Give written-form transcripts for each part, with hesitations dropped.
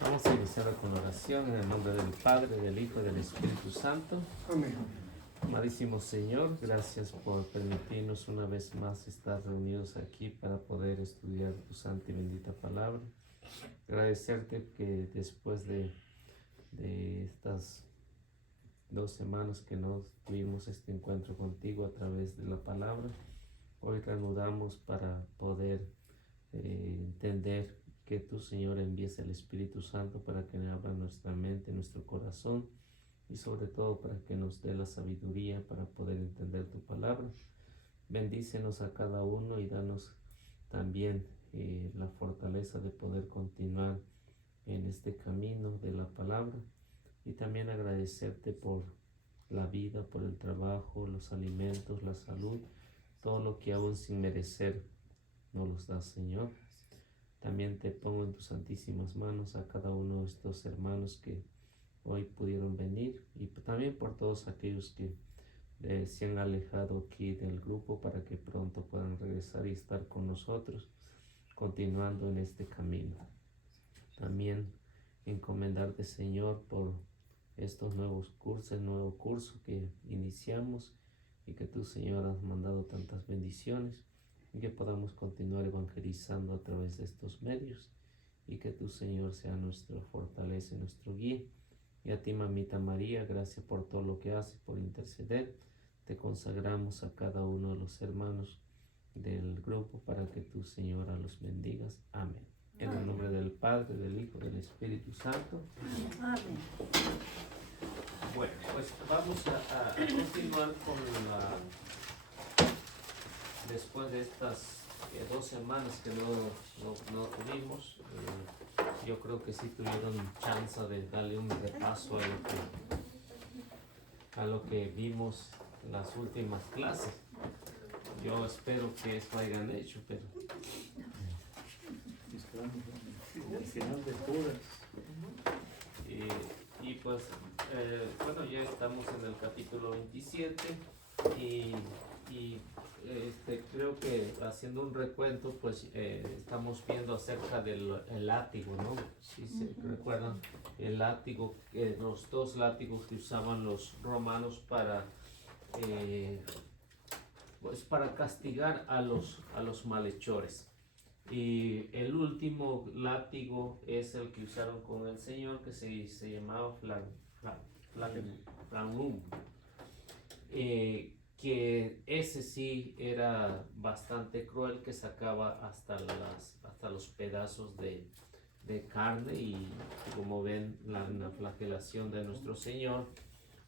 Vamos a iniciar con oración en el nombre del Padre, del Hijo y del Espíritu Santo. Amén. Amadísimo Señor, gracias por permitirnos una vez más estar reunidos aquí para poder estudiar tu santa y bendita palabra. Agradecerte que después de estas 2 semanas que no tuvimos este encuentro contigo a través de la palabra, hoy reanudamos para poder entender que tú, Señor, envíes el Espíritu Santo para que abra nuestra mente, nuestro corazón y sobre todo para que nos dé la sabiduría para poder entender tu palabra. Bendícenos a cada uno y danos también la fortaleza de poder continuar en este camino de la palabra, y también agradecerte por la vida, por el trabajo, los alimentos, la salud, todo lo que aún sin merecer nos los das, Señor. También te pongo en tus santísimas manos a cada uno de estos hermanos que hoy pudieron venir, y también por todos aquellos que se han alejado aquí del grupo, para que pronto puedan regresar y estar con nosotros continuando en este camino. También encomendarte, Señor, por estos nuevos cursos, el nuevo curso que iniciamos, y que tú, Señor, has mandado tantas bendiciones, y que podamos continuar evangelizando a través de estos medios, y que tú, Señor, sea nuestra fortaleza y nuestro guía. Y a ti, mamita María, gracias por todo lo que haces, por interceder. Te consagramos a cada uno de los hermanos del grupo para que tú, Señora, los bendigas. Amén. En el nombre del Padre, del Hijo, del Espíritu Santo. Amén. Bueno, pues vamos a continuar con después de estas 2 semanas que no tuvimos. Yo creo que sí tuvieron chance de darle un repaso a lo que vimos en las últimas clases. Yo espero que eso hayan hecho, pero El final de todas. y pues bueno, ya estamos en el capítulo 27 y creo que haciendo un recuento, pues estamos viendo acerca del el látigo, ¿no? Si se recuerdan, el látigo, los 2 látigos que usaban los romanos pues para castigar a los malhechores. Y el último látigo es el que usaron con el Señor, que se llamaba flagellum, que ese sí era bastante cruel, que sacaba hasta los pedazos de carne. Y como ven, la flagelación de nuestro Señor,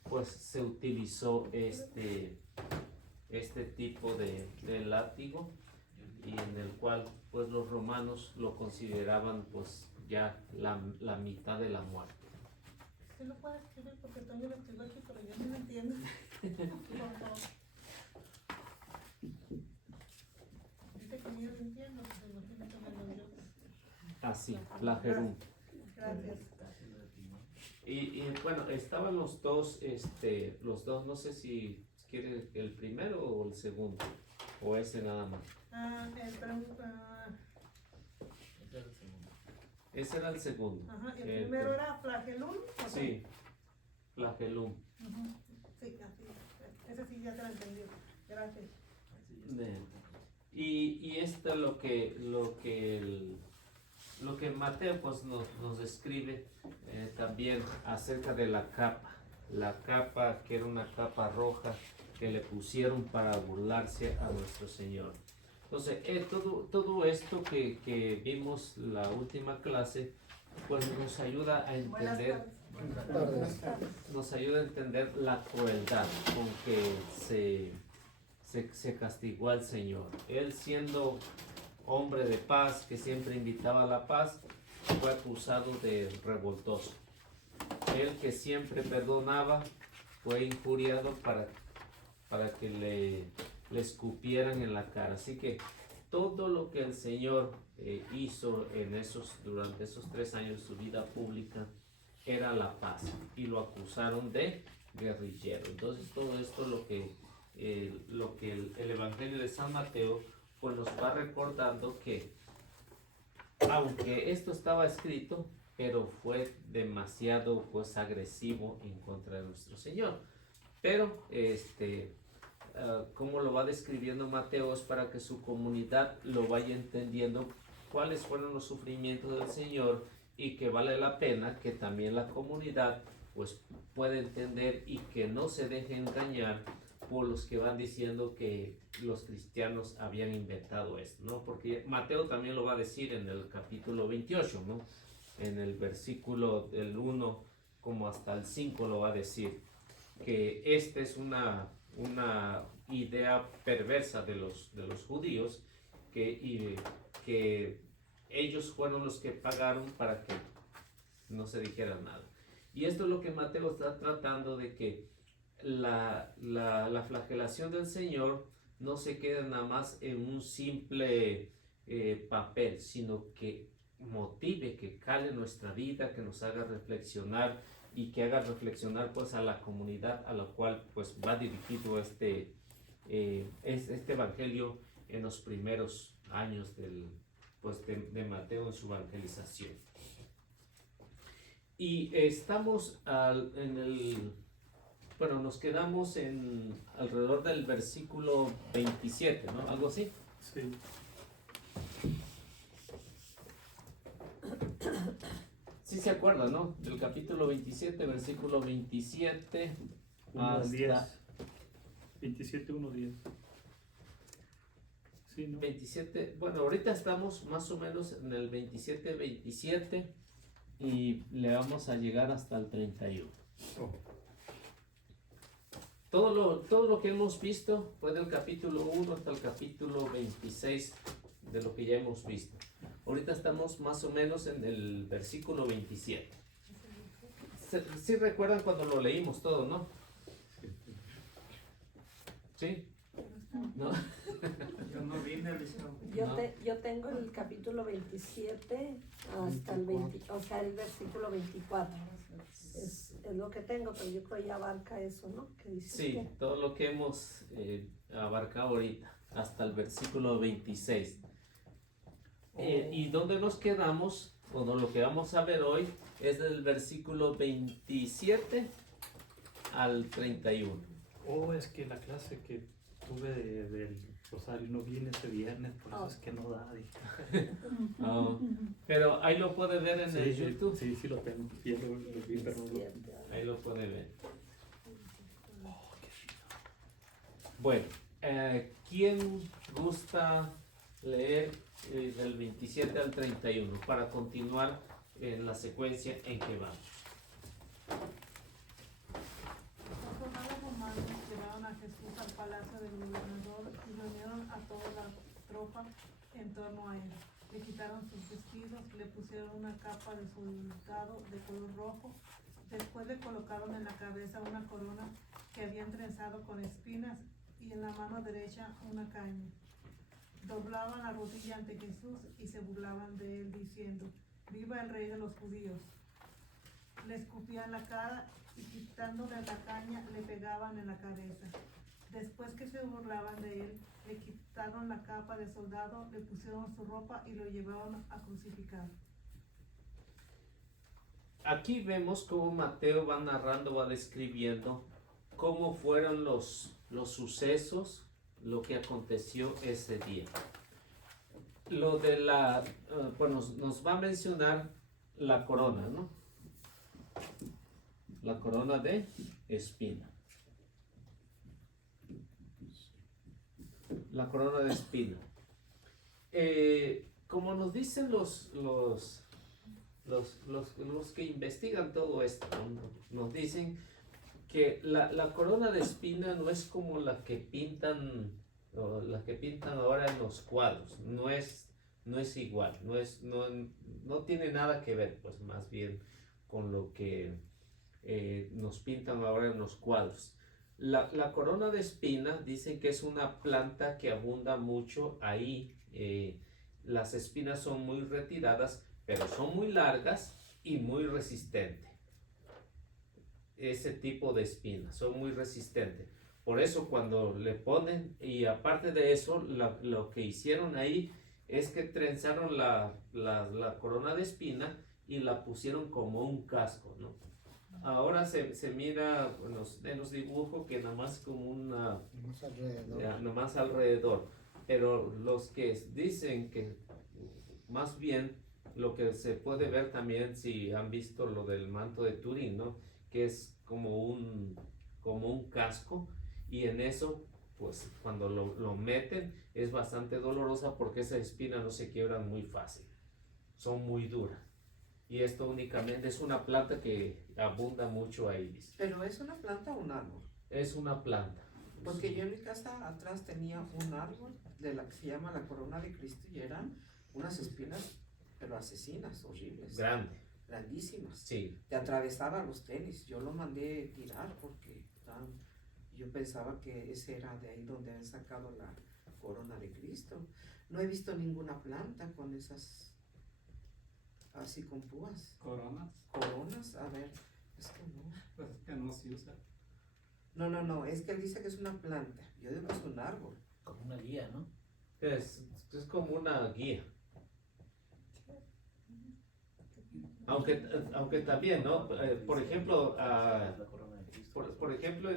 pues se utilizó este tipo de látigo, y en el cual pues los romanos lo consideraban pues ya la mitad de la muerte. ¿Se lo puede escribir? Porque también lo escribo aquí, pero yo no lo entiendo. Por favor. Dice que yo lo entiendo, pero imagino que me lo dio. Así, flagellum. Gracias. Y bueno, estaban los dos, no sé si quiere el primero o el segundo, o ese nada más. Ese era el segundo. Ajá, el primero era flagellum. Sí, flagellum. Sí, así. Ese sí ya te lo entendí. Gracias. Bien. Y esto es lo que Mateo pues nos describe también acerca de la capa que era una capa roja que le pusieron para burlarse a nuestro Señor. Entonces todo esto que vimos la última clase, pues nos ayuda a entender la crueldad con que se castigó al Señor. Él, siendo hombre de paz, que siempre invitaba a la paz, fue acusado de revoltoso. Él, que siempre perdonaba, fue injuriado para que le escupieran en la cara. Así que todo lo que el Señor hizo durante esos 3 años de su vida pública era la paz, y lo acusaron de guerrillero. Entonces todo esto lo que el Evangelio de San Mateo pues nos va recordando que aunque esto estaba escrito, pero fue demasiado pues agresivo en contra de nuestro Señor. Pero cómo lo va describiendo Mateo es para que su comunidad lo vaya entendiendo cuáles fueron los sufrimientos del Señor y que vale la pena que también la comunidad pues pueda entender y que no se deje engañar por los que van diciendo que los cristianos habían inventado esto, ¿no? Porque Mateo también lo va a decir en el capítulo 28, ¿no? En el versículo del 1 como hasta el 5 lo va a decir, que esta es una idea perversa de los judíos, que ellos fueron los que pagaron para que no se dijera nada. Y esto es lo que Mateo está tratando de que la flagelación del Señor no se quede nada más en un simple papel, sino que motive, que cale nuestra vida, que nos haga reflexionar y que haga reflexionar pues a la comunidad a la cual pues va dirigido este evangelio en los primeros años de Mateo en su evangelización. Y estamos nos quedamos en alrededor del versículo 27, ¿no? Algo así. Sí. Sí se acuerdan, ¿no? Del capítulo 27, versículo 27 1 al hasta 10. 27, 1, 10. Sí, ¿no? 27. Bueno, ahorita estamos más o menos en el 27, 27 y le vamos a llegar hasta el 31. Oh. Todo lo que hemos visto fue del capítulo 1 hasta el capítulo 26 de lo que ya hemos visto. Ahorita estamos más o menos en el versículo 27. ¿Sí recuerdan cuando lo leímos todo, no? ¿Sí? ¿No? Yo no vine, Eliseo. Yo tengo el capítulo 27 hasta el 20, o sea, el versículo 24. Es lo que tengo, pero yo creo que ya abarca eso, ¿no? ¿Qué dice Sí, usted? todo lo que hemos abarcado ahorita, hasta el versículo 26. Y donde nos quedamos, bueno, lo que vamos a ver hoy es del versículo 27 al 31. Oh, es que la clase que tuve del Rosario no vine ese viernes, por eso es que no da. Pero ahí lo puede ver en el YouTube. Sí, sí lo tengo. Sí, lo vi, pero no lo... Ahí lo puede ver. Bueno, ¿quién gusta leer del 27 al 31 para continuar en la secuencia en que vamos? Los soldados romanos llevaron a Jesús al palacio del gobernador y reunieron a toda la tropa en torno a él. Le quitaron sus vestidos, le pusieron una capa de soldado de color rojo. Después le colocaron en la cabeza una corona que habían trenzado con espinas y en la mano derecha una caña. Doblaban la rodilla ante Jesús y se burlaban de él diciendo: ¡Viva el rey de los judíos! Le escupían la cara y quitándole la caña le pegaban en la cabeza. Después que se burlaban de él, le quitaron la capa de soldado, le pusieron su ropa y lo llevaron a crucificar. Aquí vemos cómo Mateo va narrando, va describiendo cómo fueron los sucesos, lo que aconteció ese día. Lo de nos va a mencionar la corona, ¿no? La corona de espina. La corona de espina. Como nos dicen los que investigan todo esto, ¿no? Nos dicen que la corona de espina no es como la que pintan ahora en los cuadros, no es igual, no tiene nada que ver, pues más bien con lo que nos pintan ahora en los cuadros. La corona de espina dicen que es una planta que abunda mucho ahí. Las espinas son muy retiradas, pero son muy largas y muy resistentes. Ese tipo de espinas son muy resistentes. Por eso cuando le ponen, y aparte de eso, lo que hicieron ahí es que trenzaron la corona de espina y la pusieron como un casco, ¿no? Ahora se mira en los dibujos que nada más como una, Más alrededor. ya, nada más alrededor, pero los que dicen que más bien lo que se puede ver también si han visto lo del manto de Turín, ¿no? Que es como un casco y en eso pues cuando lo meten es bastante dolorosa porque esas espinas no se quiebran muy fácil, son muy duras. Y esto únicamente es una planta que abunda mucho ahí, dice. ¿Pero es una planta o un árbol? Es una planta. Porque yo en mi casa atrás tenía un árbol de la que se llama la corona de Cristo y eran unas espinas, pero asesinas, horribles. Grande, Grandísimas. sí. Te atravesaba los tenis. Yo lo mandé tirar porque yo pensaba que ese era de ahí donde han sacado la corona de Cristo. No he visto ninguna planta con esas, así con púas. Coronas, Coronas, a ver, es que no. pues es que no se usa. No, es que él dice que es una planta. Yo digo que es un árbol. Como una guía, ¿no? Es como una guía. Aunque también, ¿no? Por ejemplo, La corona de Cristo. por ejemplo,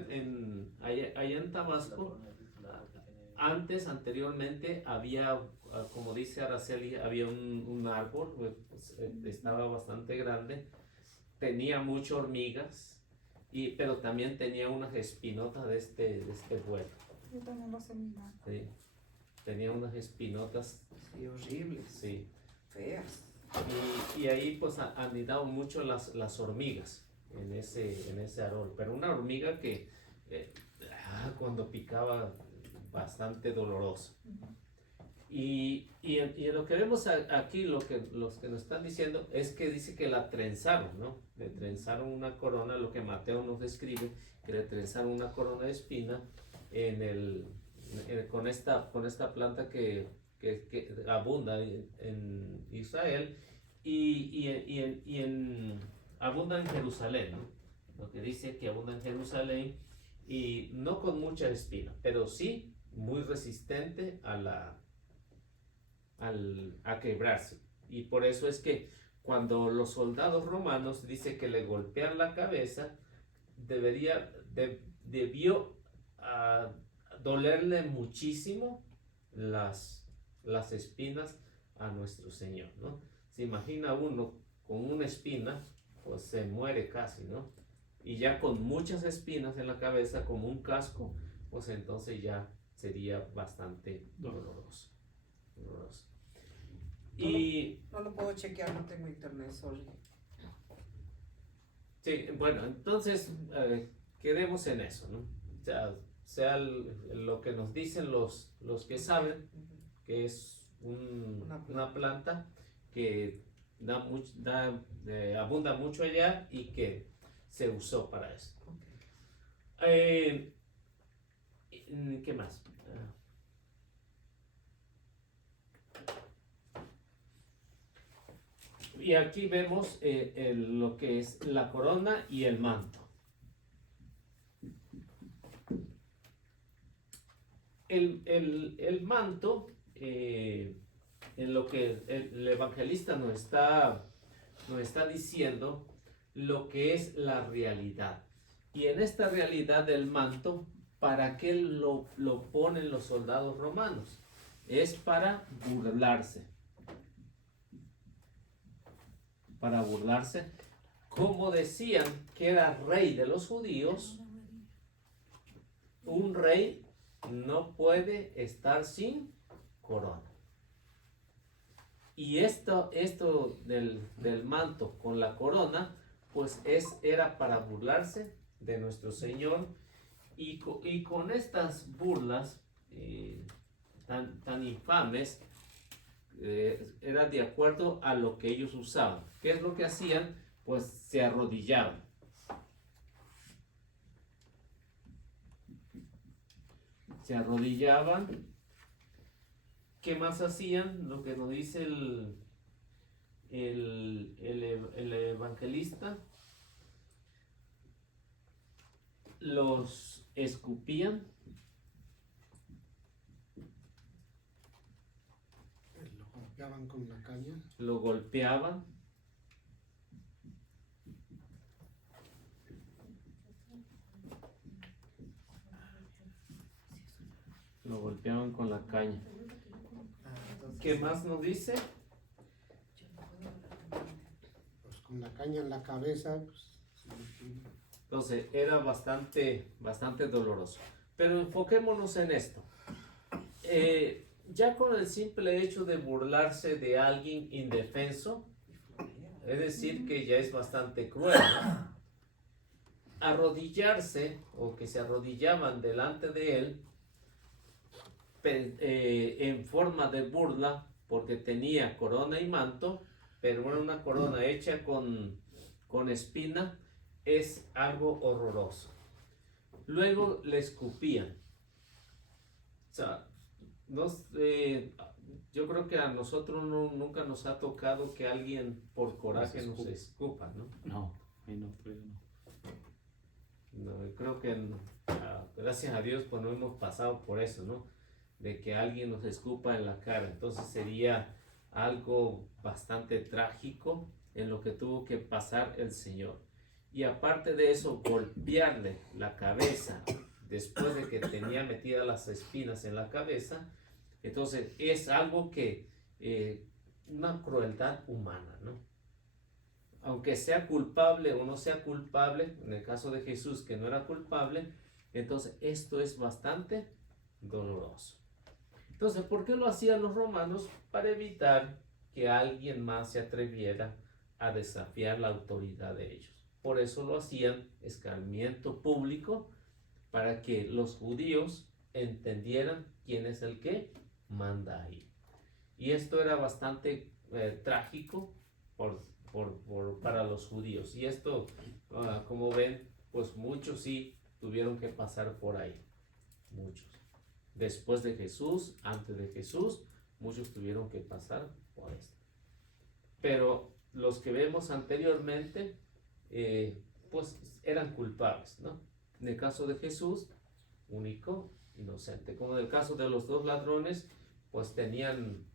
allá en Tabasco, anteriormente había, como dice Araceli, había un árbol, pues, estaba bastante grande, tenía muchas hormigas, pero también tenía unas espinotas de este vuelo. Yo también lo sé mirar. Sí. Tenía unas espinotas, Sí, horribles. sí. Feas. Y ahí pues anidado mucho las hormigas en ese árbol, pero una hormiga que cuando picaba bastante doloroso. Y en lo que vemos aquí, los que nos están diciendo es que dice que la trenzaron, ¿no? Le trenzaron una corona, lo que Mateo nos describe, que le trenzaron una corona de espina con esta planta que abunda en Israel abunda en Jerusalén, ¿no? Lo que dice que abunda en Jerusalén y no con mucha espina, pero sí muy resistente a quebrarse. Y por eso es que cuando los soldados romanos dice que le golpean la cabeza, debió dolerle muchísimo las espinas a nuestro Señor, ¿no? Se imagina uno con una espina, pues se muere casi, ¿no? Y ya con muchas espinas en la cabeza, como un casco, pues entonces ya sería bastante doloroso. Y No lo puedo chequear, no tengo internet, sorry. sí, bueno, entonces quedemos en eso, ¿no? O sea lo que nos dicen los que saben, que es una planta que abunda mucho allá y que se usó para eso. ¿Qué más? Y aquí vemos lo que es la corona y el manto. El manto, en lo que el evangelista nos está diciendo, lo que es la realidad. Y en esta realidad del manto, ¿para qué lo ponen los soldados romanos? Es para burlarse. Para burlarse. Como decían que era rey de los judíos, un rey no puede estar sin corona. Y esto del manto con la corona, pues era para burlarse de nuestro Señor. Y con estas burlas tan infames, era de acuerdo a lo que ellos usaban. ¿Qué es lo que hacían? Pues se arrodillaban. Se arrodillaban. ¿Qué más hacían? Lo que nos dice el evangelista. Los escupían. golpeaban con la caña. Lo golpeaban. Lo golpeaban con la caña. ¿Qué más nos dice? Pues con la caña en la cabeza, pues, Entonces era bastante doloroso. Pero enfoquémonos en esto. Ya con el simple hecho de burlarse de alguien indefenso, es decir, que ya es bastante cruel, ¿no? Arrodillarse, o que se arrodillaban delante de él, en forma de burla, porque tenía corona y manto, pero era una corona hecha con espina, es algo horroroso. Luego le escupían. O sea, yo creo que a nosotros nunca nos ha tocado que alguien por coraje nos escupa, ¿no? No, ahí no, pero no. No, creo que gracias a Dios pues no hemos pasado por eso, ¿no? De que alguien nos escupa en la cara. Entonces sería algo bastante trágico en lo que tuvo que pasar el Señor. Y aparte de eso, golpearle la cabeza después de que tenía metidas las espinas en la cabeza, entonces es algo que, una crueldad humana, ¿no? Aunque sea culpable o no sea culpable, en el caso de Jesús que no era culpable, entonces esto es bastante doloroso. Entonces, ¿por qué lo hacían los romanos? Para evitar que alguien más se atreviera a desafiar la autoridad de ellos. Por eso lo hacían, escarmiento público, para que los judíos entendieran quién es el que manda ahí. Y esto era bastante trágico para los judíos. Y esto, como ven, pues muchos sí tuvieron que pasar por ahí. Muchos. Después de Jesús, antes de Jesús, muchos tuvieron que pasar por esto. Pero los que vemos anteriormente, pues eran culpables, ¿no? En el caso de Jesús, único, inocente. Como en el caso de los dos ladrones, pues tenían,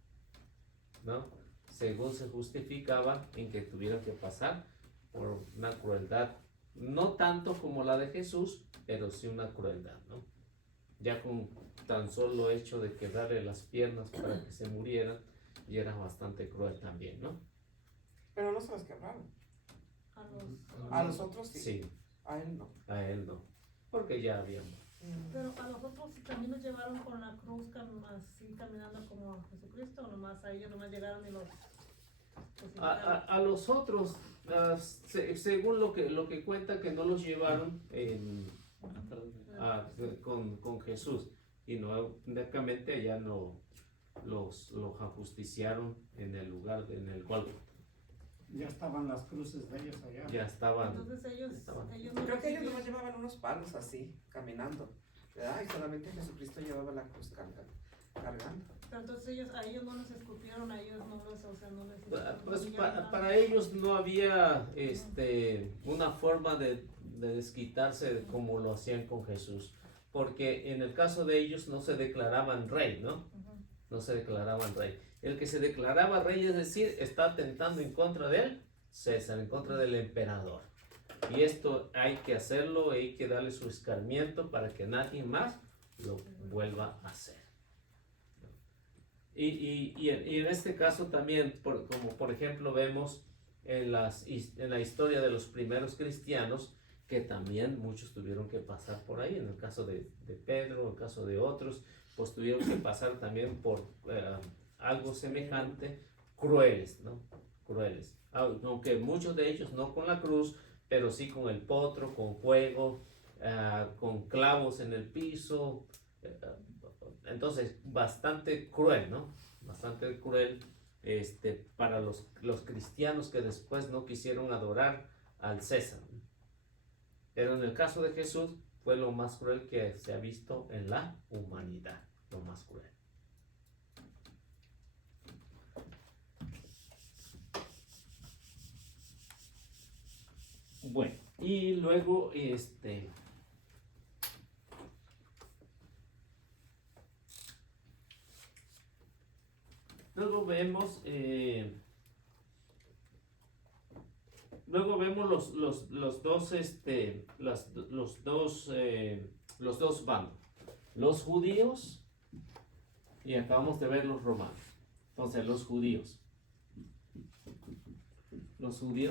¿no? Según se justificaba en que tuvieron que pasar por una crueldad, no tanto como la de Jesús, pero sí una crueldad, ¿no? Ya con tan solo hecho de quedarle las piernas para que se murieran, y era bastante cruel también, ¿no? Pero no se los quebraron. A A los otros sí. Sí, A él no. a él no, porque ya habíamos. Pero a nosotros también nos llevaron con la cruz así caminando como a Jesucristo, o nomás a ellos nomás llegaron y los A los otros, según lo que cuenta, que no los llevaron con Jesús, y no únicamente allá no los ajusticiaron en el lugar, en el Gólgota. ya estaban las cruces de ellos allá. Ya estaban. Entonces ellos no Creo que ellos recibían- nomás llevaban unos palos así, caminando, ¿verdad? Y solamente Jesucristo llevaba la cruz cargando. pero entonces a ellos no les escupieron, a ellos no les, o sea, no les Pues no humillaron para ellos no había una forma de desquitarse como lo hacían con Jesús, porque en el caso de ellos no se declaraban rey, ¿no? No se declaraban rey. El que se declaraba rey, es decir, está atentando en contra de él, César, en contra del emperador. Y esto hay que hacerlo, hay que darle su escarmiento para que nadie más lo vuelva a hacer. Y en este caso también, como por ejemplo vemos en la historia de los primeros cristianos, que también muchos tuvieron que pasar por ahí. En el caso de Pedro, en el caso de otros, pues tuvieron que pasar también por algo semejante, crueles, ¿no? Crueles. Aunque muchos de ellos no con la cruz, pero sí con el potro, con fuego, con clavos en el piso. Entonces, bastante cruel, ¿no? Bastante cruel para los cristianos que después no quisieron adorar al César. Pero en el caso de Jesús fue lo más cruel que se ha visto en la humanidad, lo más cruel. Bueno, y luego luego vemos, los dos, los dos bandos, los judíos y acabamos de ver los romanos. Entonces, los judíos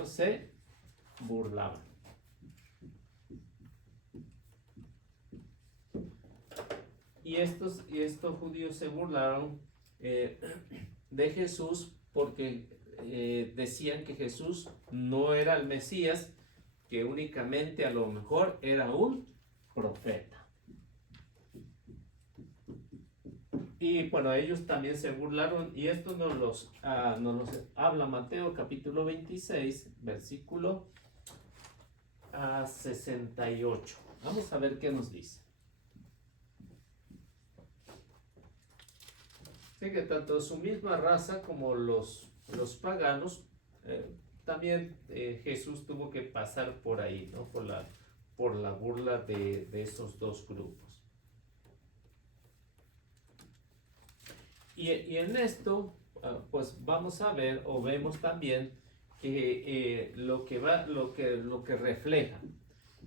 se burlaban. Y estos judíos se burlaron de Jesús porque decían que Jesús no era el Mesías, que únicamente a lo mejor era un profeta. Y bueno, ellos también se burlaron, y esto nos los habla Mateo capítulo 26, versículo 68. Vamos a ver qué nos dice. Así que tanto su misma raza como los paganos, también Jesús tuvo que pasar por ahí, ¿no? Por la burla de esos dos grupos. Y en esto, pues vamos a ver o vemos también que lo que refleja.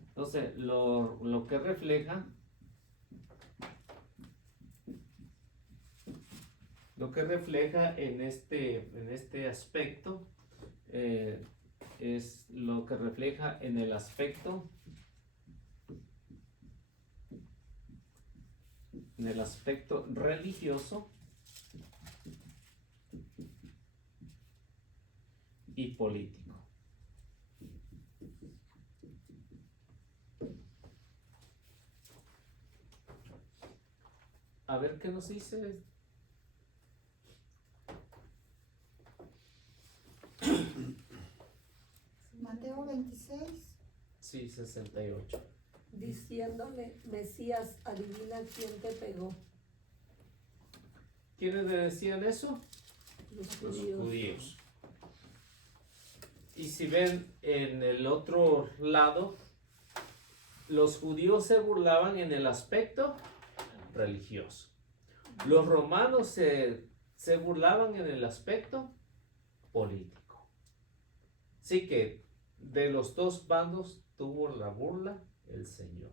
Entonces, lo que refleja, en este aspecto es lo que refleja en el aspecto religioso y político. A ver qué nos dice. Mateo 26. Sí, 68. Diciéndole, Mesías, adivina quién te pegó. ¿Quiénes le decían eso? Los Los judíos. judíos. Y si ven en el otro lado, los judíos se burlaban en el aspecto religioso. Los romanos se burlaban en el aspecto político. Así que de los dos bandos tuvo la burla el Señor,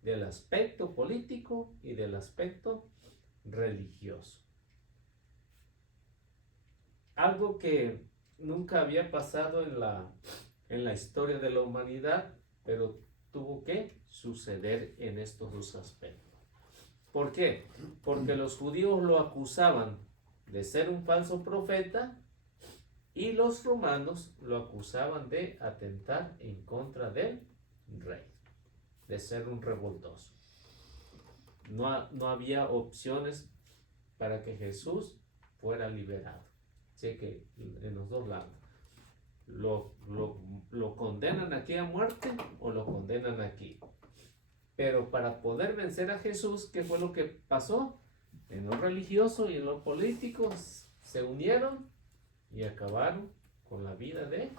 del aspecto político y del aspecto religioso. Algo que nunca había pasado en la historia de la humanidad, pero tuvo que suceder en estos dos aspectos. ¿Por qué? Porque los judíos lo acusaban de ser un falso profeta y los romanos lo acusaban de atentar en contra del rey, de ser un revoltoso. No había opciones para que Jesús fuera liberado. Así que en los dos lados lo condenan aquí a muerte o lo condenan aquí. Pero para poder vencer a Jesús, ¿qué fue lo que pasó? En lo religioso y en lo político se unieron y acabaron con la vida de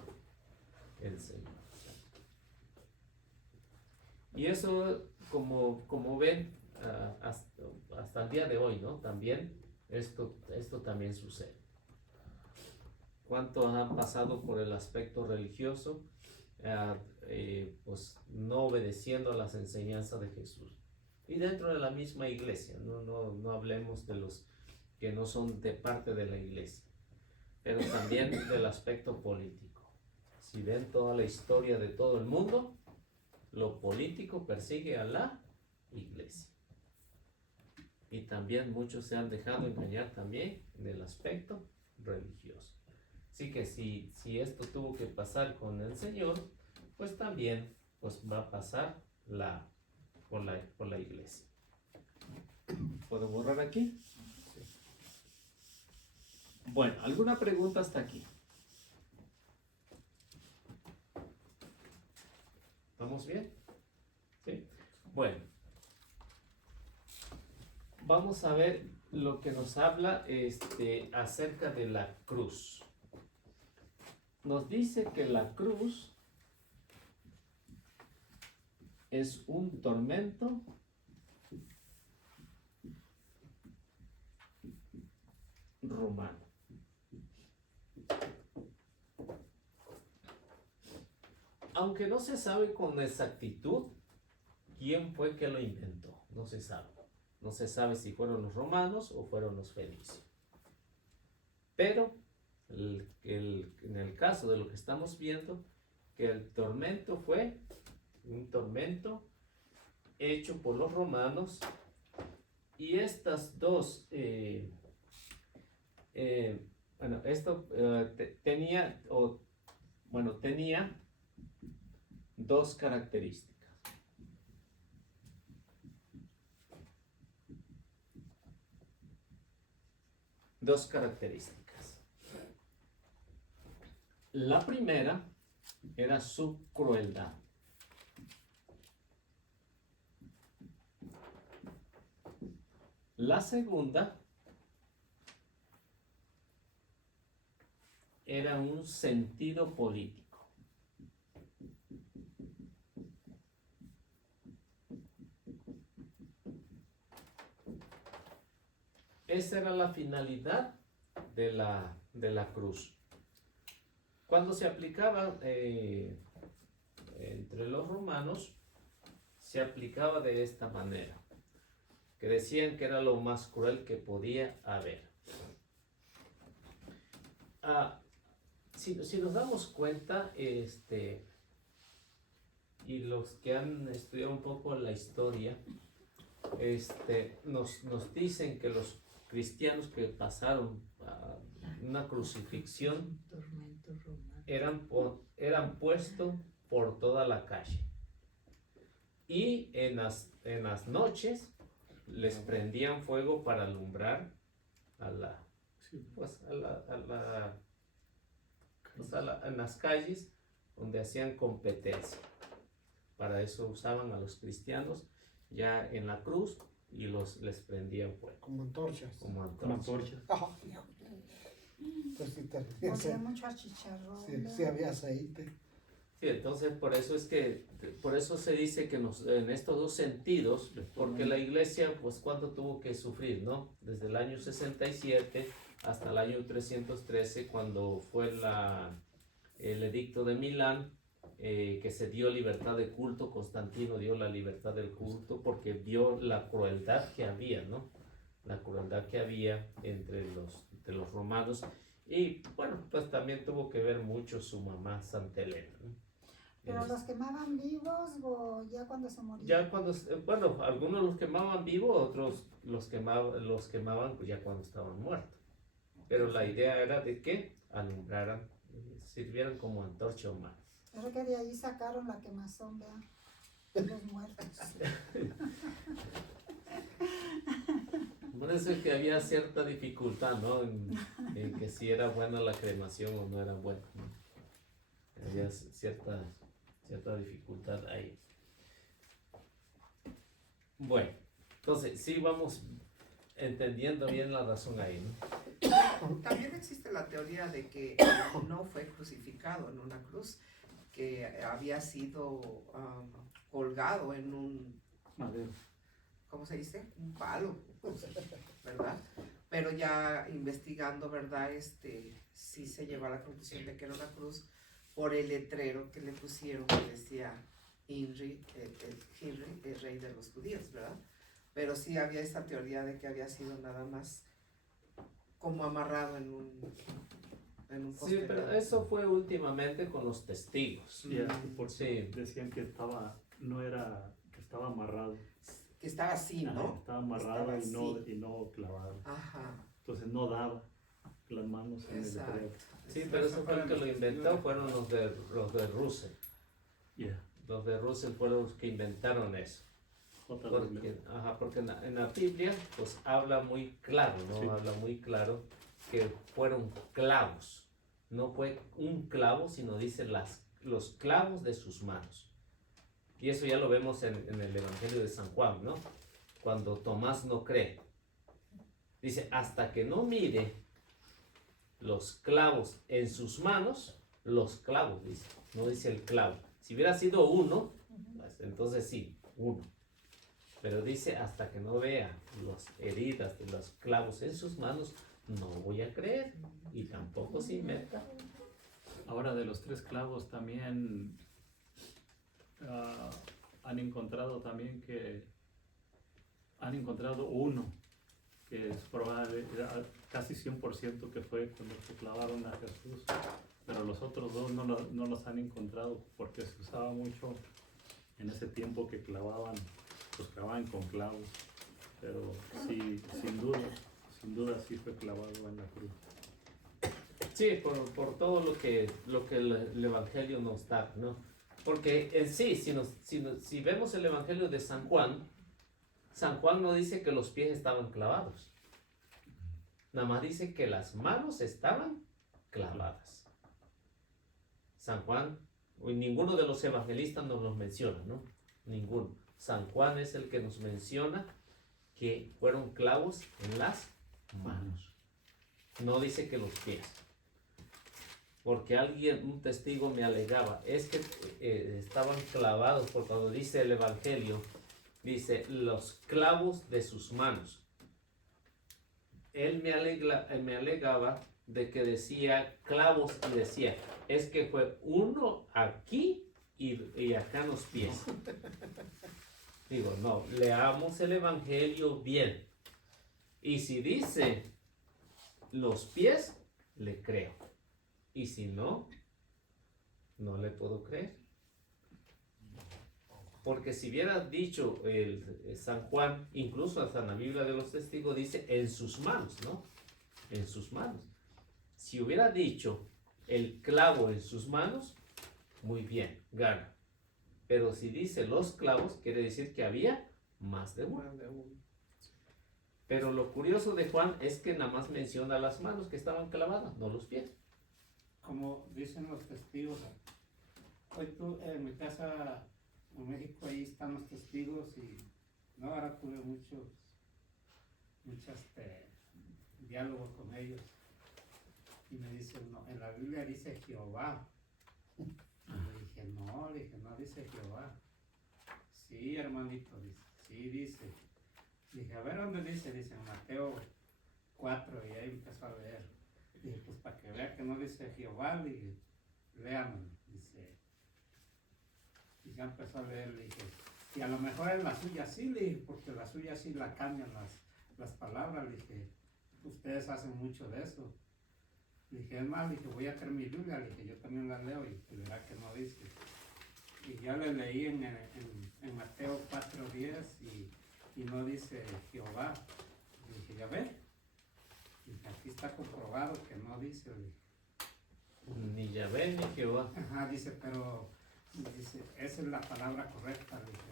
el Señor. Y eso, como ven, hasta el día de hoy, ¿no? También esto también sucede. ¿Cuántos han pasado por el aspecto religioso, pues no obedeciendo a las enseñanzas de Jesús? Y dentro de la misma iglesia, no hablemos de los que no son de parte de la iglesia, pero también del aspecto político. Si ven toda la historia de todo el mundo, lo político persigue a la iglesia. Y también muchos se han dejado engañar también en el aspecto religioso. Así que si esto tuvo que pasar con el Señor, pues también pues va a pasar por la iglesia. ¿Puedo borrar aquí? Sí. Bueno, ¿alguna pregunta hasta aquí? ¿Vamos bien? ¿Sí? Bueno. Vamos a ver lo que nos habla acerca de la cruz. Nos dice que la cruz es un tormento romano. aunque no se sabe con exactitud quién fue que lo inventó, no se sabe. No se sabe si fueron los romanos o fueron los fenicios. Pero en el caso de lo que estamos viendo, que el tormento fue un tormento hecho por los romanos, y estas dos, tenía dos características. Dos características. La primera era su crueldad. La segunda era un sentido político. Esa era la finalidad de la cruz. Cuando se aplicaba entre los romanos, se aplicaba de esta manera, que decían que era lo más cruel que podía haber. Si nos damos cuenta, y los que han estudiado un poco la historia, nos dicen que los cristianos que pasaron una crucifixión eran puestos por toda la calle, y en las noches les prendían fuego para alumbrar en las calles donde hacían competencia. Para eso usaban a los cristianos ya en la cruz, y les prendían fuego. Como antorchas. Como antorchas. Pues sí, Hacía mucho chicharrón. sí había aceite. Sí, entonces por eso se dice que en estos dos sentidos, porque la iglesia, pues cuánto tuvo que sufrir, ¿no? Desde el año 67 hasta el año 313, cuando fue el edicto de Milán, que se dio libertad de culto. Constantino dio la libertad del culto porque vio la crueldad que había, ¿no? La crueldad que había entre los romanos. Y bueno, pues también tuvo que ver mucho su mamá Santa Elena, ¿no? ¿Pero los quemaban vivos o ya cuando se morían? Ya cuando, bueno, algunos los quemaban vivos, otros los quemaban pues ya cuando estaban muertos. Pero la idea era de que alumbraran, sirvieran como antorcha humana. Yo creo que de ahí sacaron la quemazón, ¿verdad? De los muertos. Por eso es que había cierta dificultad, ¿no? En que si era buena la cremación o no era buena, ¿no? Había cierta dificultad ahí. Bueno, entonces sí vamos entendiendo bien la razón ahí, ¿no? También existe la teoría de que no fue crucificado en una cruz, que había sido colgado en un Madero. ¿cómo se dice? Un palo, ¿verdad? Pero ya investigando, ¿verdad? Sí se lleva a la conclusión de que era una cruz por el letrero que le pusieron que decía Henry, el rey de los judíos, ¿verdad? Pero sí había esa teoría de que había sido nada más como amarrado en un poste. Sí, pero eso fue últimamente con los testigos. Yeah, porque Sí. decían que estaba amarrado. Que estaba así, Ajá, ¿no? estaba amarrado Estaba y no clavado. Ajá, Entonces no daba las manos en el letrero. exacto. Sí, pero eso fue el que lo inventó, fueron los de Russell. Yeah. Los de Russell fueron los que inventaron eso. Porque en la Biblia pues habla muy claro, ¿no? Sí. Habla muy claro que fueron clavos. No fue un clavo, sino dice los clavos de sus manos. Y eso ya lo vemos en el Evangelio de San Juan, ¿no? Cuando Tomás no cree. Dice, hasta que no mire los clavos en sus manos, los clavos, dice. No dice el clavo. Si hubiera sido uno, pues, entonces sí, uno. Pero dice, hasta que no vea las heridas de los clavos en sus manos, no voy a creer. Y tampoco se inventa. Ahora de los 3 clavos también han encontrado también que han encontrado uno que es probable, casi 100% que fue cuando se clavaron a Jesús, pero los otros dos no los han encontrado porque se usaba mucho en ese tiempo que clavaban con clavos, pero sí, sin duda sí fue clavado en la cruz. Sí, por todo lo que el Evangelio nos da, ¿no? Porque en sí, si vemos el Evangelio de San Juan no dice que los pies estaban clavados. Nada más dice que las manos estaban clavadas. San Juan, ninguno de los evangelistas nos los menciona, ¿no? Ninguno. San Juan es el que nos menciona que fueron clavos en las manos. No dice que los pies. Porque un testigo me alegaba, es que estaban clavados, por cuando dice el Evangelio, dice los clavos de sus manos. Él me alegaba de que decía clavos y decía, es que fue uno aquí y acá en los pies. Digo, no, leamos el Evangelio bien. Y si dice los pies, le creo. Y si no, no le puedo creer. Porque si hubiera dicho San Juan, incluso hasta en la Biblia de los Testigos dice en sus manos, ¿no? En sus manos. Si hubiera dicho el clavo en sus manos, muy bien, gana. Pero si dice los clavos, quiere decir que había más de uno. Pero lo curioso de Juan es que nada más menciona las manos que estaban clavadas, no los pies. Como dicen los testigos, hoy tú en mi casa en México, ahí están los testigos y no, ahora tuve muchos diálogos con ellos y me dicen, no, en la Biblia dice Jehová. Y le dije, no dice Jehová. Sí, hermanito, dice, sí dice. Dije, a ver dónde dice, en Mateo 4, y ahí empezó a leer. Dije, pues para que vea que no dice Jehová, dije, léamelo, dice. Y ya empezó a leer, le dije, y a lo mejor en la suya sí, le dije, porque la suya sí la cambian las palabras, le dije, ustedes hacen mucho de eso. Le dije, es más, le dije, voy a traer mi Biblia, le dije, yo también la leo y verá que no dice. Y ya le leí en Mateo 4:10 y no dice Jehová. Le dije, ya ve. Y aquí está comprobado que no dice. Ni Yahvé ni Jehová. Ajá, dice, pero dice, esa es la palabra correcta. Le dije,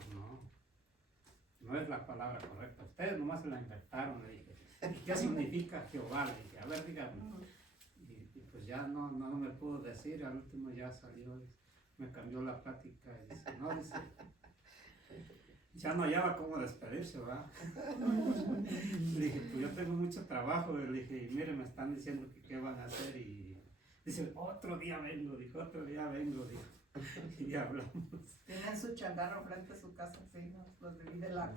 no es la palabra correcta. Ustedes nomás se la inventaron. Le dije, ¿y qué significa Jehová? Le dije, a ver, dígame. Y pues ya no me pudo decir. Al último ya salió, me cambió la plática. Y dice, no, dice, ya no hallaba cómo despedirse, ¿verdad? Le dije, pues yo tengo mucho trabajo. Le dije, y mire, me están diciendo que qué van a hacer. Y dice, otro día vengo, dijo. Y ya hablamos. Tienen su changarro frente a su casa, sí, ¿no? Los divide la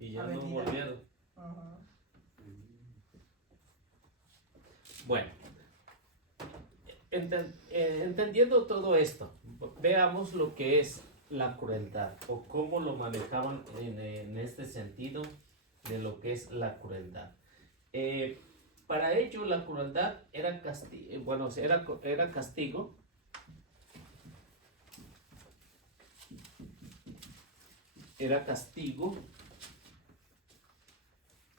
Y ya avenida. no volvieron. Ajá. Bueno, entendiendo todo esto, veamos lo que es la crueldad o cómo lo manejaban en este sentido de lo que es la crueldad. Para ello la crueldad era castigo, era castigo. Era castigo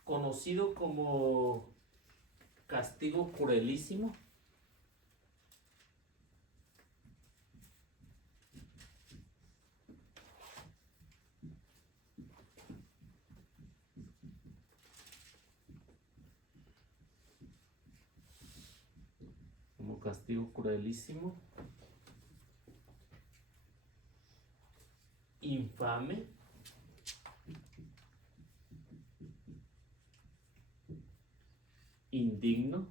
conocido como castigo cruelísimo. Como castigo cruelísimo. Infame. Indigno.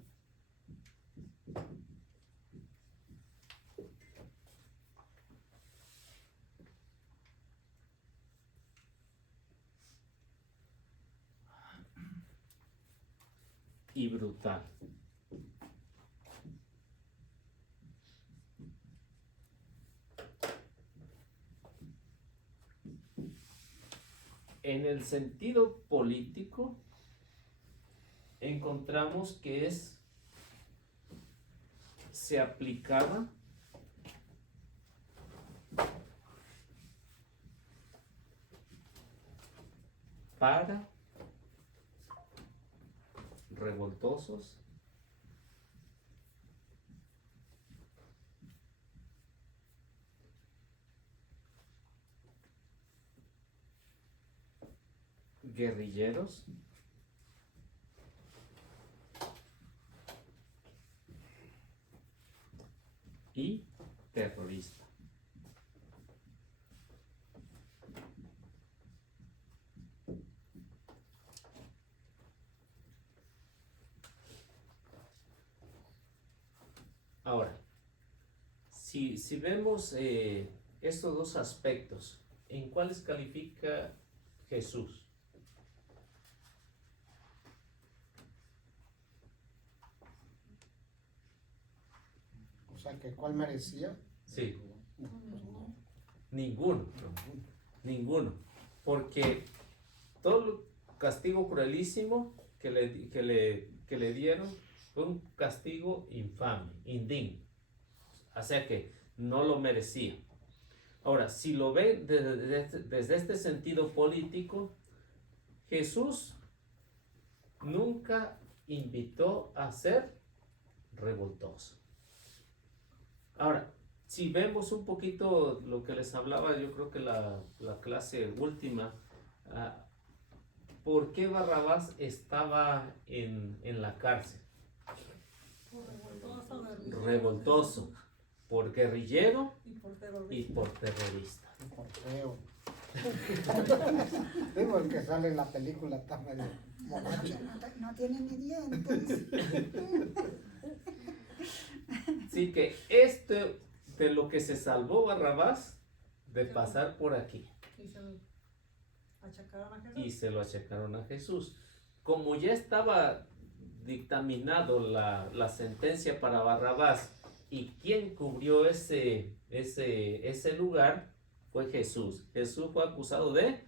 Y brutal. en el sentido político, encontramos que se aplicaba para revoltosos, guerrilleros y terroristas. Ahora, si vemos estos dos aspectos, ¿en cuáles califica Jesús? O sea, que ¿cuál merecía? Sí, ninguno, ninguno, porque todo el castigo cruelísimo que le dieron fue un castigo infame, indigno, o sea que no lo merecía. Ahora, si lo ven desde este sentido político, Jesús nunca invitó a ser revoltoso. Ahora, si vemos un poquito lo que les hablaba, yo creo que la clase última, ¿por qué Barrabás estaba en la cárcel? Revoltoso, por guerrillero y por terrorista. Por feo. Digo, el que sale en la película está medio borracho. No tiene ni dientes. Así que de lo que se salvó Barrabás, de pasar por aquí. Y se lo achacaron a Jesús. Y se lo achacaron a Jesús. Como ya estaba dictaminado la sentencia para Barrabás y quien cubrió ese lugar fue Jesús. Jesús fue acusado de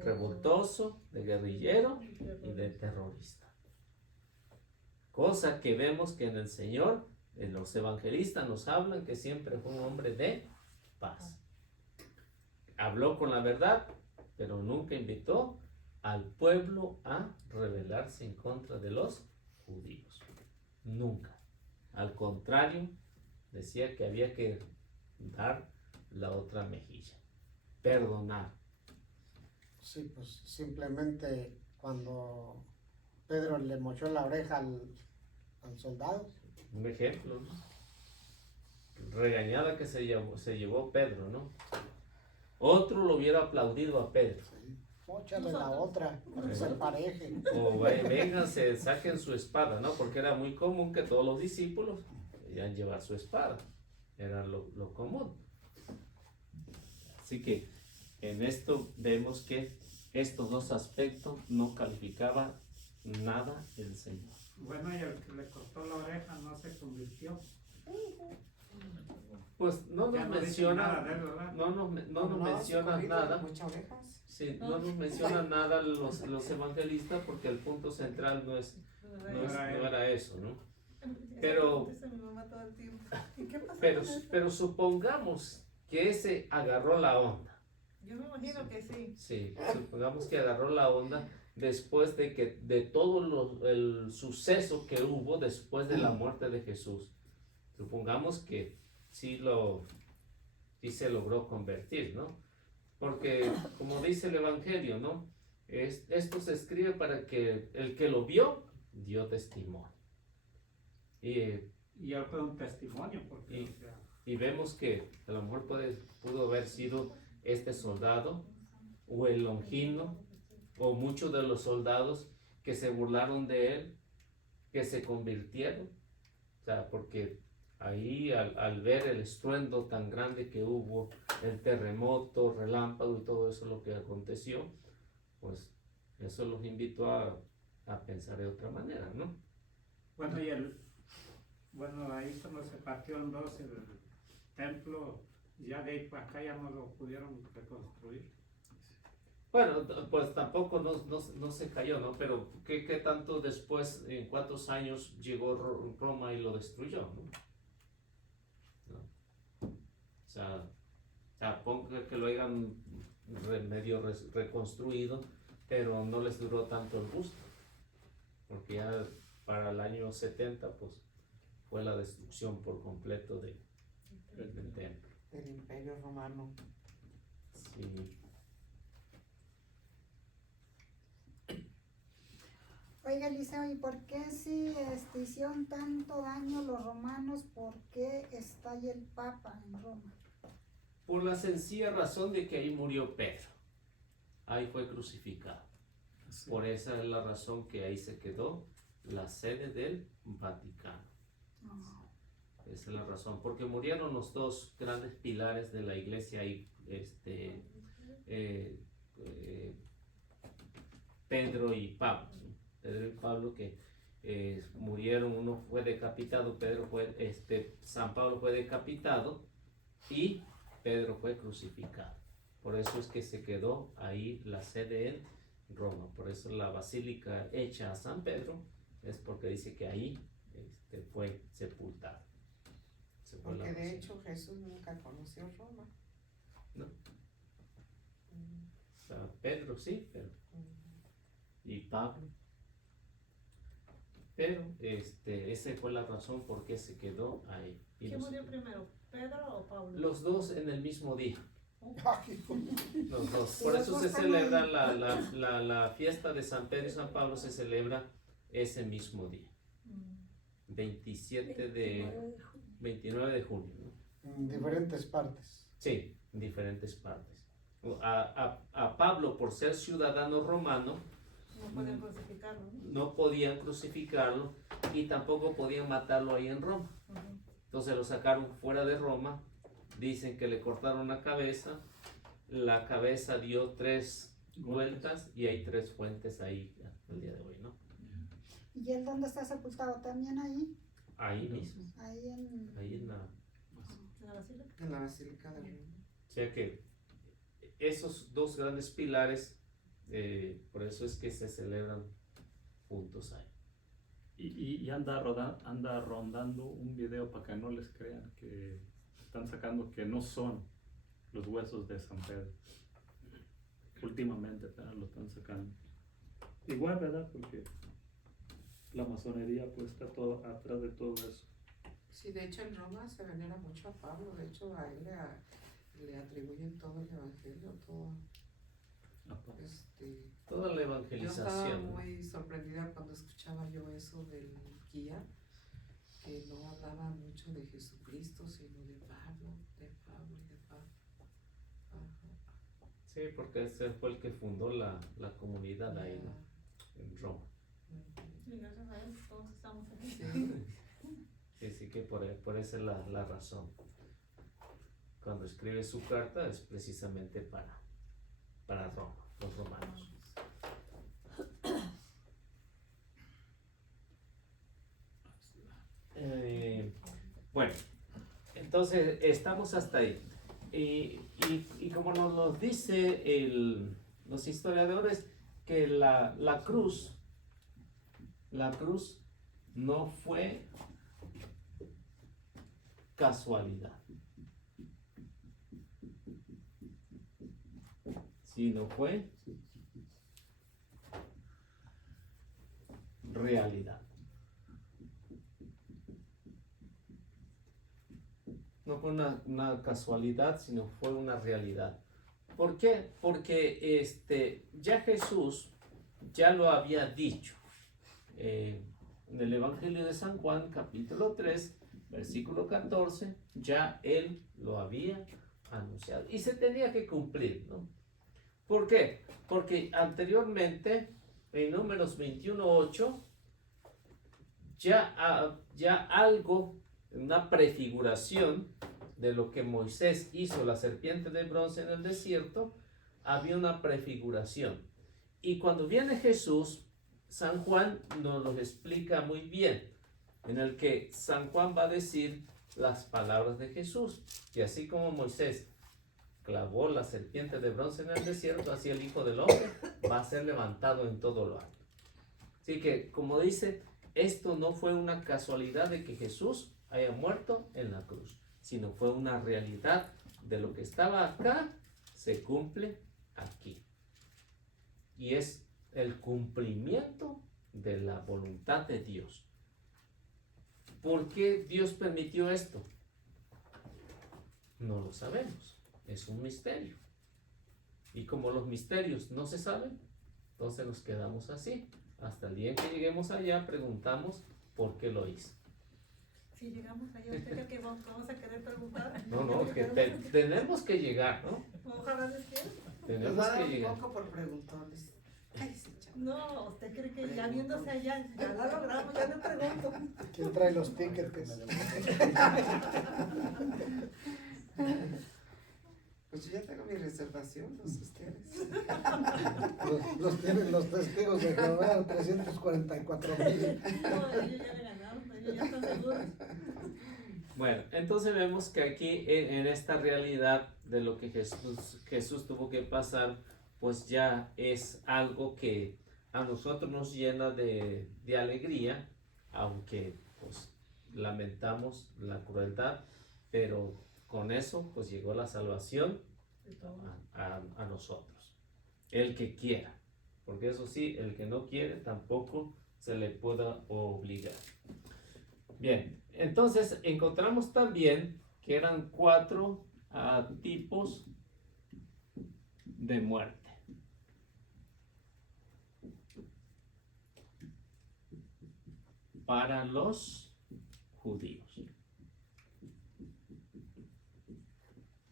revoltoso, de guerrillero y de terrorista. Cosa que vemos que en el Señor, los evangelistas nos hablan que siempre fue un hombre de paz. Habló con la verdad, pero nunca invitó al pueblo a rebelarse en contra de los judíos. Nunca. Al contrario, decía que había que dar la otra mejilla. Perdonar. Sí, pues simplemente cuando Pedro le mochó la oreja al soldado. Un ejemplo, ¿no? Regañada que se llevó Pedro, ¿no? Otro lo hubiera aplaudido a Pedro. Sí. Móchale la otra, para que se pareje. O vénganse, saquen su espada, ¿no? Porque era muy común que todos los discípulos querían llevar su espada. Era lo común. Así que en esto vemos que estos dos aspectos no calificaba nada el Señor. Bueno, y el que le cortó la oreja no se convirtió. Pues no Ya nos no dice menciona, nada de él, ¿verdad? no nos menciona nada. Muchas orejas. Sí, no nos menciona nada los evangelistas porque el punto central no era eso, ¿no? Pero- Dice mi mamá todo el tiempo. ¿Y qué pasó Pero, con eso? pero supongamos que ese agarró la onda. Yo me imagino que sí. Sí, supongamos que agarró la onda después de todo el suceso que hubo después de la muerte de Jesús. Supongamos que sí se logró convertir, ¿no? Porque como dice el Evangelio, ¿no? Esto se escribe para que el que lo vio dio testimonio. Y él fue un testimonio, porque, Y- o sea, Y vemos que a lo mejor pudo haber sido este soldado o el Longino o muchos de los soldados que se burlaron de él, que se convirtieron. O sea, porque ahí al ver el estruendo tan grande que hubo, el terremoto, relámpago y todo eso lo que aconteció, pues eso los invitó a pensar de otra manera, ¿no? bueno, bueno, ahí cuando se partió en dos el templo, ya de ahí para acá ya no lo pudieron reconstruir. Bueno, pues tampoco no se cayó, ¿no? Pero ¿qué tanto después, en cuántos años llegó Roma y lo destruyó, ¿no? ¿No? O sea, ponga que lo hayan medio reconstruido, pero no les duró tanto el gusto, porque ya para el año 70, pues, fue la destrucción por completo del templo. Del Imperio Romano. Sí. Oiga, Eliseo, ¿y por qué si hicieron tanto daño los romanos, por qué está ahí el Papa en Roma? Por la sencilla razón de que ahí murió Pedro. Ahí fue crucificado. Sí. Por esa es la razón que ahí se quedó la sede del Vaticano. No. Esa es la razón. Porque murieron los dos grandes pilares de la iglesia ahí, Pedro y Pablo. ¿No? Pedro y Pablo que murieron, uno fue decapitado, San Pablo fue decapitado y Pedro fue crucificado. Por eso es que se quedó ahí la sede en Roma. Por eso la basílica hecha a San Pedro es porque dice que ahí fue sepultado. Se fue Porque la de basílica. hecho Jesús nunca conoció Roma. No. Mm, O sea, Pedro sí, pero y Pablo. Pero esa fue la razón por qué se quedó ahí. Y ¿Quién los- murió primero, Pedro o Pablo? Los dos en el mismo día. Ay, Los dos. Y Por los eso dos se están celebra ahí. la fiesta de San Pedro y San Pablo, se celebra ese mismo día. Mm. 29 de junio. ¿No? en diferentes partes. Sí, en diferentes partes. A Pablo, por ser ciudadano romano, No pueden crucificarlo, ¿no? no podían crucificarlo y tampoco podían matarlo ahí en Roma. Ujú. Entonces lo sacaron fuera de Roma, dicen que le cortaron la cabeza dio 3 vueltas y hay 3 fuentes ahí hasta el día de hoy, ¿no? ¿Y él dónde está sepultado? ¿También ahí? Ahí mismo, Ahí en... ahí en la... ¿En la basílica? En la Basílica de Roma. O sea que esos dos grandes pilares, por eso es que se celebran juntos ahí. Y anda rondando un video para que no les crean que están sacando que no son los huesos de San Pedro. Últimamente apenas lo están sacando. Igual, ¿verdad? Porque la masonería pues está todo atrás de todo eso. Sí, de hecho en Roma se venera mucho a Pablo. De hecho a él le atribuyen todo el evangelio, todo. Toda la Yo estaba evangelización, ¿no? muy sorprendida cuando escuchaba yo eso del guía, que no hablaba mucho de Jesucristo, sino de Pablo y de Pablo. Ajá. Sí, porque ese fue el que fundó la comunidad ahí, ¿no? En Roma. Sí, gracias a él todos estamos aquí. Sí. Sí, que por esa es la razón. Cuando escribe su carta es precisamente para Roma, los romanos. Bueno, entonces estamos hasta ahí. Y como nos lo dice los historiadores, que la cruz no fue casualidad, sino fue realidad. No fue una casualidad, sino fue una realidad. ¿Por qué? Porque ya Jesús ya lo había dicho en el Evangelio de San Juan, capítulo 3, versículo 14, ya él lo había anunciado y se tenía que cumplir, ¿no? ¿Por qué? Porque anteriormente, en Números 21:8, ya algo, una prefiguración de lo que Moisés hizo, la serpiente de bronce en el desierto, había una prefiguración. Y cuando viene Jesús, San Juan nos lo explica muy bien, en el que San Juan va a decir las palabras de Jesús, y así como Moisés clavó la serpiente de bronce en el desierto, así el Hijo del Hombre va a ser levantado en todo lo alto. Así que, como dice, esto no fue una casualidad de que Jesús haya muerto en la cruz, sino fue una realidad de lo que estaba acá, se cumple aquí. Y es el cumplimiento de la voluntad de Dios. ¿Por qué Dios permitió esto? No lo sabemos, es un misterio. Y como los misterios no se saben, entonces nos quedamos así. Hasta el día en que lleguemos allá, preguntamos por qué lo hizo. Si llegamos allá, ¿usted cree que vamos a querer preguntar? No, que tenemos que llegar, ¿no? Ojalá les quiera. Nos Tenemos va a dar que un llegar. poco por preguntarles. Ay, sí, chavo. No, ¿usted cree que ya viéndose allá, ya la logramos? Ya no pregunto. ¿Quién trae los tickets? Pues yo ya tengo mi reservación, no sé ustedes. Los tienen los testigos de Jehová, 344,000. No, ellos ya le ganaron, ellos ya están seguros. Bueno, entonces vemos que aquí en esta realidad de lo que Jesús tuvo que pasar, pues ya es algo que a nosotros nos llena de alegría, aunque pues lamentamos la crueldad, pero con eso pues llegó la salvación a nosotros. El que quiera, porque eso sí, el que no quiere tampoco se le pueda obligar. Bien, entonces encontramos también que eran 4 tipos de muerte. Para los judíos.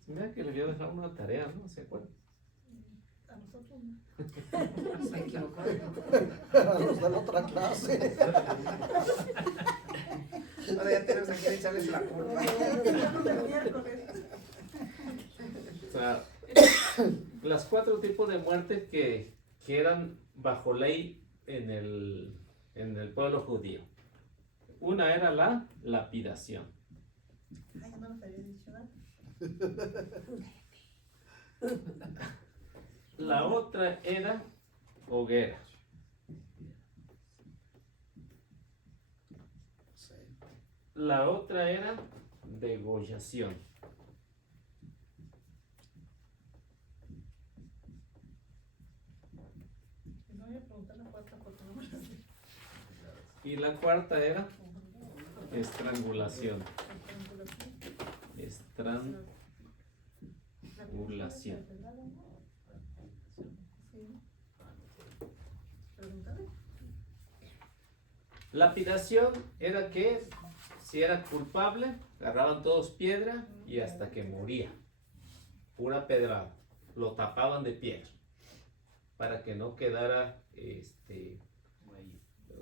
Mira que le voy a dejar una tarea, ¿no? ¿Se acuerdan? A nosotros no. Se equivocó. A los de la otra clase. Ahora ya tenemos que echarles la culpa. O sea, las 4 tipos de muerte que eran bajo ley en el pueblo judío. Una era la lapidación. Ay, ya no nos había dicho nada. La otra era hoguera. La otra era degollación. No voy a preguntar la cuarta porque no me la sé. Y la cuarta era estrangulación. Estrangulación. Lapidación era que si era culpable, agarraban todos piedra y hasta que moría. Pura pedrada. Lo tapaban de piedra para que no quedara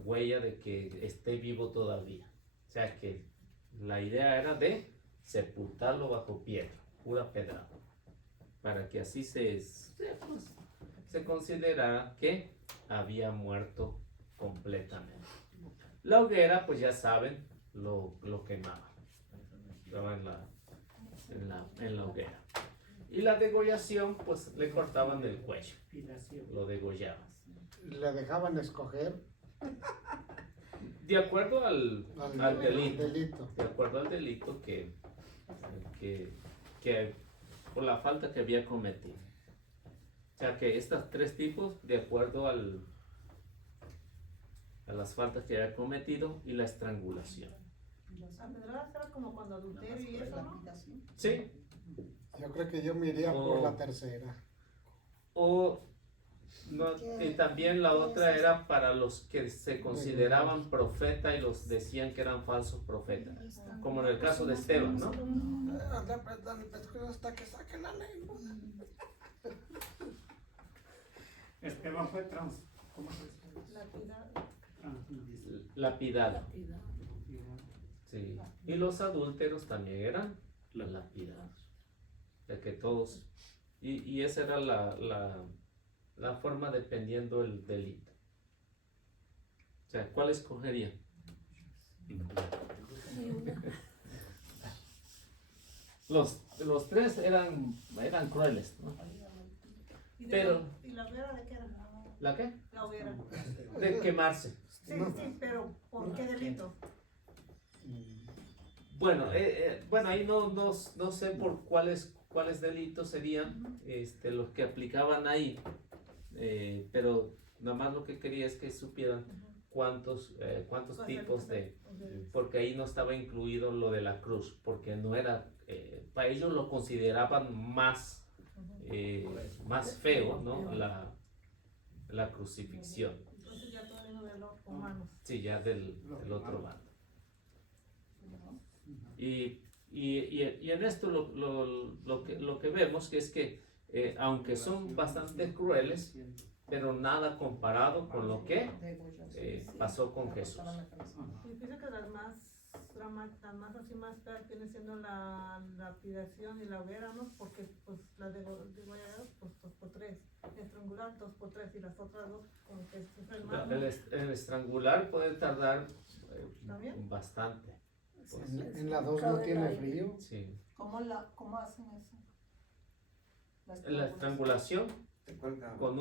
huella de que esté vivo todavía. O sea que la idea era de sepultarlo bajo piedra, pura pedrada, para que así se considerara que había muerto completamente. La hoguera, pues ya saben, lo quemaban. Estaba en la hoguera. Y la degollación, pues le cortaban el cuello. Lo degollaban. Le dejaban escoger De acuerdo al delito. delito. De acuerdo al delito que por la falta que había cometido. O sea que estos 3 tipos, de acuerdo a las faltas que había cometido, y la estrangulación. Las pedradas era como cuando adulterio y eso, ¿no? Sí. Yo creo que yo me iría por la tercera. O no, y también la otra era para los que se consideraban profeta y los decían que eran falsos profetas, como en el caso de Esteban, ¿no? Anda apretando el pescuezo hasta que saque la lengua. Esteban fue ¿cómo se dice? Lapidado. Sí. Y los adúlteros también eran lapidados. O sea que todos, y esa era la forma dependiendo del delito. O sea, ¿cuál escogería? Los tres eran crueles, ¿no? Pero- ¿Y la hoguera de qué era? ¿La qué? La hoguera. De quemarse. Sí, sí, pero ¿por qué delito? Bueno, bueno, ahí no sé por cuáles delitos serían los que aplicaban ahí, pero nada más lo que quería es que supieran cuántos tipos de, porque ahí no estaba incluido lo de la cruz, porque no era, para ellos lo consideraban más feo, ¿no? La crucifixión, Entonces ya todo vino de los humanos. sí, ya del otro bando. Y en esto lo que vemos que es que aunque son bastante crueles, pero nada comparado con lo que pasó con Jesús. Y pienso que las más así más feas viene siendo la lapidación y la hoguera, ¿no? Porque pues la de degollar pues 2x3, estrangular 2x3 y las otras dos como que sufren más, ¿no? El estrangular puede tardar ¿También? bastante. En la 2 no tiene frío. Sí. ¿Cómo hacen eso? La estrangulación Te colgaban. con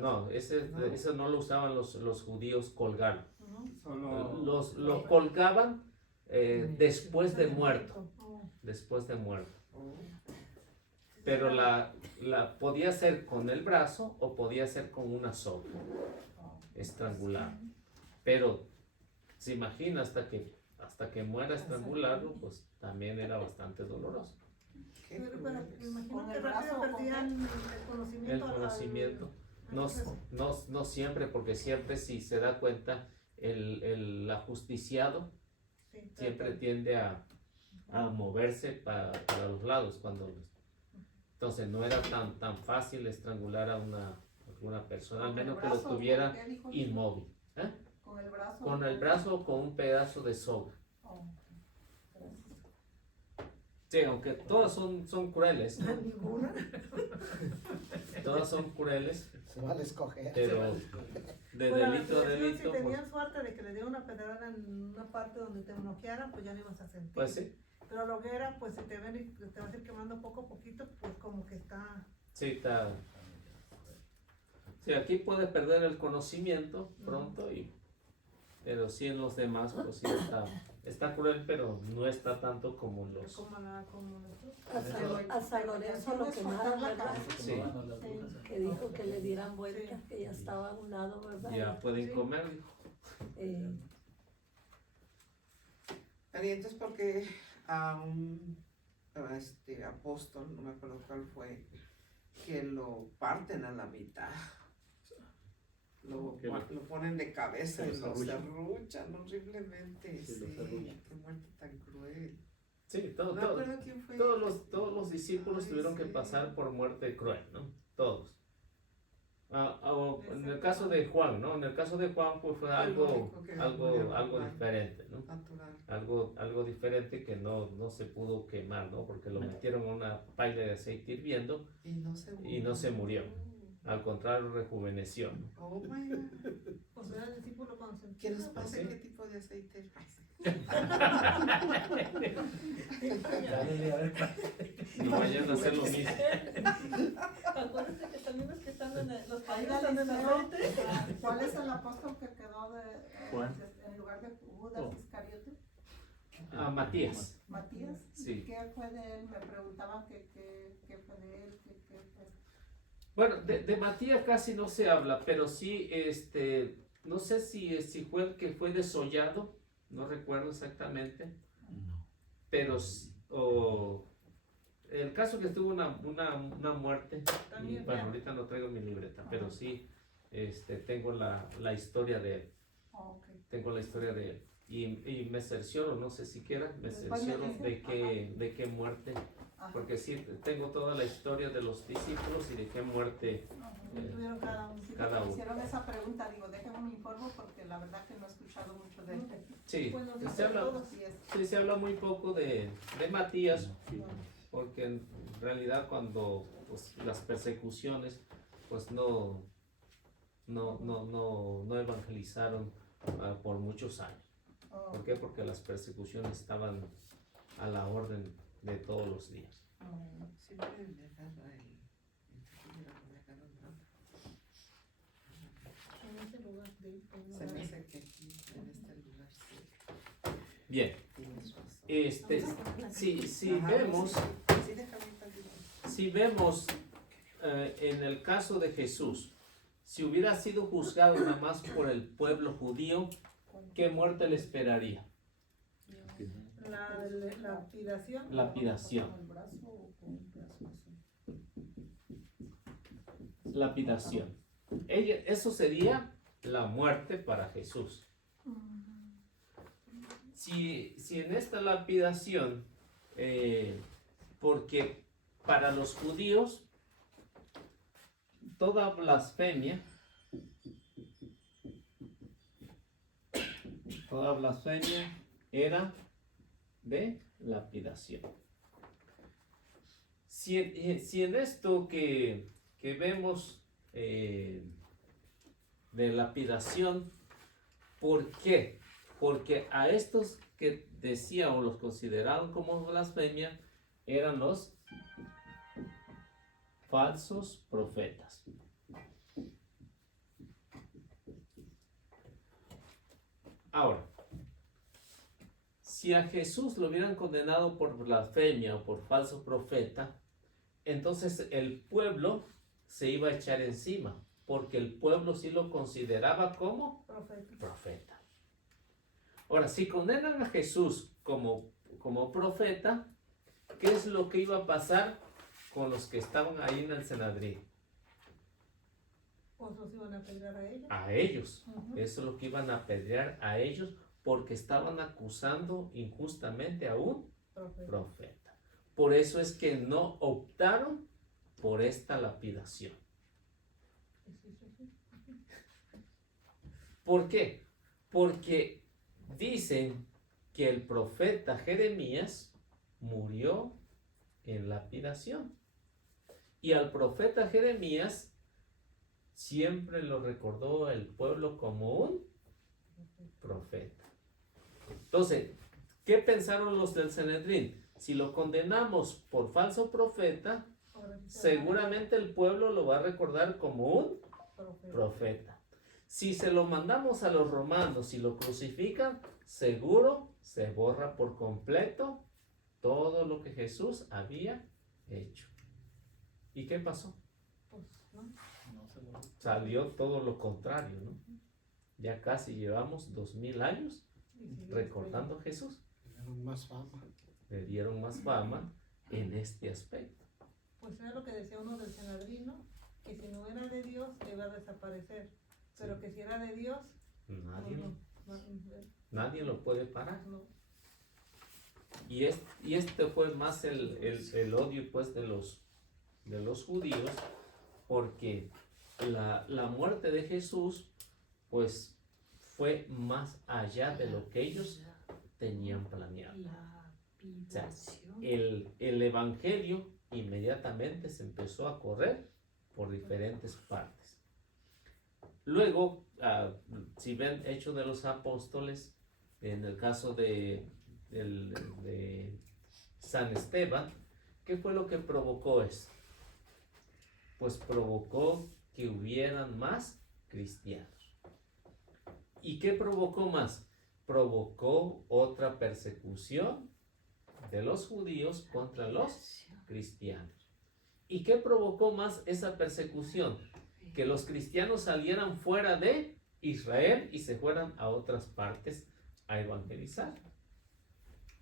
no, ese no lo usaban los judíos colgar. Ujú. Lo colgaban después de muerto. Oh. Después de muerto. Oh, Pero la podía ser con el brazo o podía ser con una soga, estrangular. Pero se imagina hasta que muera estrangulado, pues también era bastante doloroso. qué Pero crueles. me imagino ¿Con que el rápido brazo o con perdían el El conocimiento. conocimiento, no siempre, porque siempre si se da cuenta, el ajusticiado siempre tiende a moverse para los lados entonces no era tan fácil estrangular a una persona, al menos que lo tuviera inmóvil. ¿Eh? ¿Con el brazo? Con el brazo o con un pedazo de soga. Oh, Sí, aunque todas son crueles, ¿no? Ninguna. Todas son crueles, Se vale escoger. pero de Bueno, delito a la delito, si tenían pues, suerte de que le dieron una pedrada en una parte donde te enojearan, pues ya no ibas a sentir. pues sí, Pero la hoguera, pues si te ven y te vas a ir quemando poco a poquito, pues como que está. sí, está. Sí, aquí puede perder el conocimiento pronto, pero sí en los demás, pues sí está cruel, pero no está tanto como los. Como nosotros. A San Lorenzo lo quemaron, ¿verdad? Sí, Que dijo que le dieran vuelta, que ya estaba a un lado, ¿verdad? ya pueden Sí. comer, dijo. Pero, ¿y entonces por qué a un apóstol, no me acuerdo cuál fue, que lo parten a la mitad? Lo ponen de cabeza y lo serruchan horriblemente. Sí, Sí, lo serruchan. qué muerte tan cruel. Sí, No me acuerdo quién fue. todos los discípulos Ay, tuvieron que sí. pasar por muerte cruel, ¿no? Todos. En el caso de Juan, ¿no? En el caso de Juan, pues fue Fue el algo único que murió normal. diferente, ¿no? Natural. Algo diferente que no se pudo quemar, ¿no? Porque lo metieron en una paila de aceite hirviendo, Y no se murió. al contrario rejuveneció, ¿no? Oh my God. Pues era el discípulo consentido. ¿Qué nos pasa? Sí. ¿Qué tipo de aceite es? No vayan a hacer lo mismo. Acuérdense que también los que están los Ahí padres la están en listeo. aceite. ¿Cuál es el apóstol que quedó Juan. en lugar de Judas Oh. Iscariote? A Matías. Matías. Sí. ¿Qué fue de él? Me preguntaban qué fue de él, qué fue. Bueno, de Matías casi no se habla, pero sí, no sé si fue el que fue desollado, no recuerdo exactamente, pero el caso que tuvo una muerte, y También, bueno, ya. ahorita no traigo mi libreta, pero sí, tengo la historia de él, Oh, ok. tengo la historia de él, y me cercioro, no sé siquiera, me Después me cercioro dice, de qué muerte, Ajá. porque sí, tengo toda la historia de los discípulos y de qué muerte. Tuvieron cada uno. Sí, Cada me uno. hicieron esa pregunta, digo, déjame me informo porque la verdad que no he escuchado mucho de él. Sí, Bueno, se dice habla, todos. Así es. sí, se habla muy poco de Matías, Sí. porque en realidad cuando pues, las persecuciones pues no evangelizaron por muchos años. Oh, ¿Por qué? Porque las persecuciones estaban a la orden de todos los días. Siempre me agarra el tequila, no me agarra nada. En ese lugar de Se me hace que aquí, en este lugar, sí. Bien, Tienes razón. si Ajá, vemos, Sí, déjame también. si vemos en el caso de Jesús, si hubiera sido juzgado nada más por el pueblo judío, ¿qué muerte le esperaría? la lapidación. Lapidación. Lapidación. Eso sería la muerte para Jesús. Si en esta lapidación, porque para los judíos, toda blasfemia era de lapidación. Si en esto que vemos de lapidación, ¿por qué? Porque a estos que decían o los consideraban como blasfemia eran los falsos profetas. Ahora, si a Jesús lo hubieran condenado por blasfemia o por falso profeta, entonces el pueblo se iba a echar encima, porque el pueblo sí lo consideraba como profeta. Ahora, si condenan a Jesús como profeta, ¿qué es lo que iba a pasar con los que estaban ahí en el Sanedrín? Otros iban a apedrear a ellos. A ellos. Ujú. Eso es lo que iban a apedrear a ellos, porque estaban acusando injustamente a un profeta. Por eso es que no optaron por esta lapidación. ¿Por qué? Porque dicen que el profeta Jeremías murió en lapidación. Y al profeta Jeremías siempre lo recordó el pueblo como un profeta. Entonces, ¿qué pensaron los del Sanedrín? Si lo condenamos por falso profeta, seguramente el pueblo lo va a recordar como un profeta. Si se lo mandamos a los romanos y lo crucifican, seguro se borra por completo todo lo que Jesús había hecho. ¿Y qué pasó? Pues, ¿no? No se murió. Salió todo lo contrario, ¿no? Ya casi llevamos 2000 años Y siguió recordando a Jesús. Tuvieron más fama. Le dieron más fama en este aspecto. Pues era lo que decía uno del Sanedrín, que si no era de Dios, iba a desaparecer. Pero que si era de Dios, Nadie, no, nadie lo puede parar. no. Y este fue más el odio pues de los judíos, porque la muerte de Jesús pues fue más allá de lo que ellos tenían planeado. O sea, el evangelio inmediatamente se empezó a correr por diferentes partes. Luego, si ven Hechos de los Apóstoles, en el caso de San Esteban, ¿qué fue lo que provocó eso? Pues provocó que hubieran más cristianos. ¿Y qué provocó más? Provocó otra persecución de los judíos contra los cristianos. ¿Y qué provocó más esa persecución? Que los cristianos salieran fuera de Israel y se fueran a otras partes a evangelizar.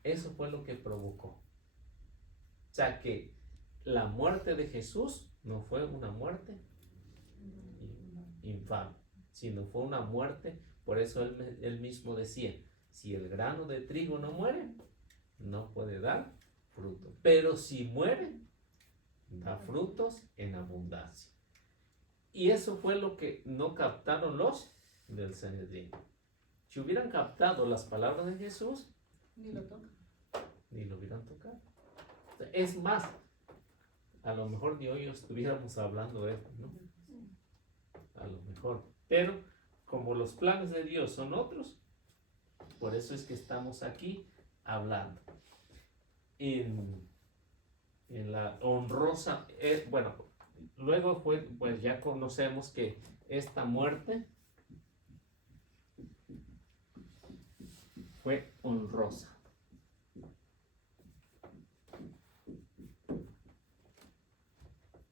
Eso fue lo que provocó. O sea que la muerte de Jesús no fue una muerte infame, sino fue una muerte. Por eso él mismo decía, si el grano de trigo no muere, no puede dar fruto. Pero si muere, da frutos en abundancia. Y eso fue lo que no captaron los del Sanedrín. Si hubieran captado las palabras de Jesús, Ni lo toca. ni lo hubieran tocado. Es más, a lo mejor ni hoy estuviéramos hablando de esto, ¿no? A lo mejor. Pero como los planes de Dios son otros, por eso es que estamos aquí hablando. en la honrosa, bueno, luego fue, pues ya conocemos que esta muerte fue honrosa.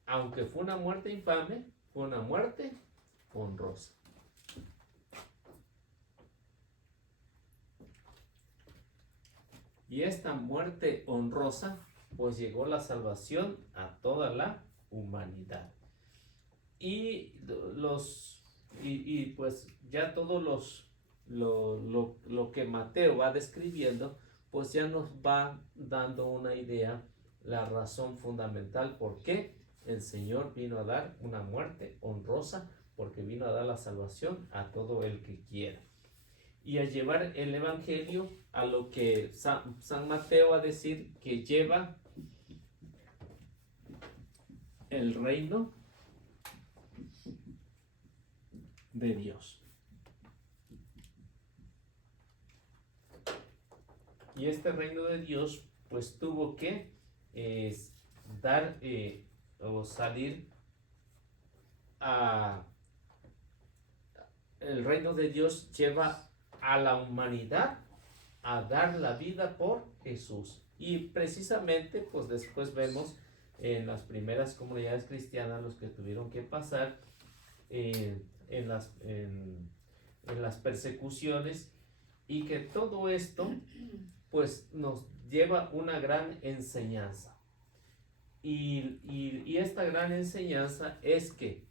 Aunque fue una muerte infame, fue una muerte honrosa. Y esta muerte honrosa, pues llegó la salvación a toda la humanidad. Y pues ya todos lo que Mateo va describiendo, pues ya nos va dando una idea, la razón fundamental por qué el Señor vino a dar una muerte honrosa, porque vino a dar la salvación a todo el que quiera. Y a llevar el Evangelio a lo que San Mateo va a decir que lleva el reino de Dios. Y este reino de Dios pues tuvo que dar o salir a... El reino de Dios lleva a la humanidad a dar la vida por Jesús. Y precisamente pues después vemos en las primeras comunidades cristianas los que tuvieron que pasar en las persecuciones, y que todo esto pues nos lleva una gran enseñanza. Y esta gran enseñanza es que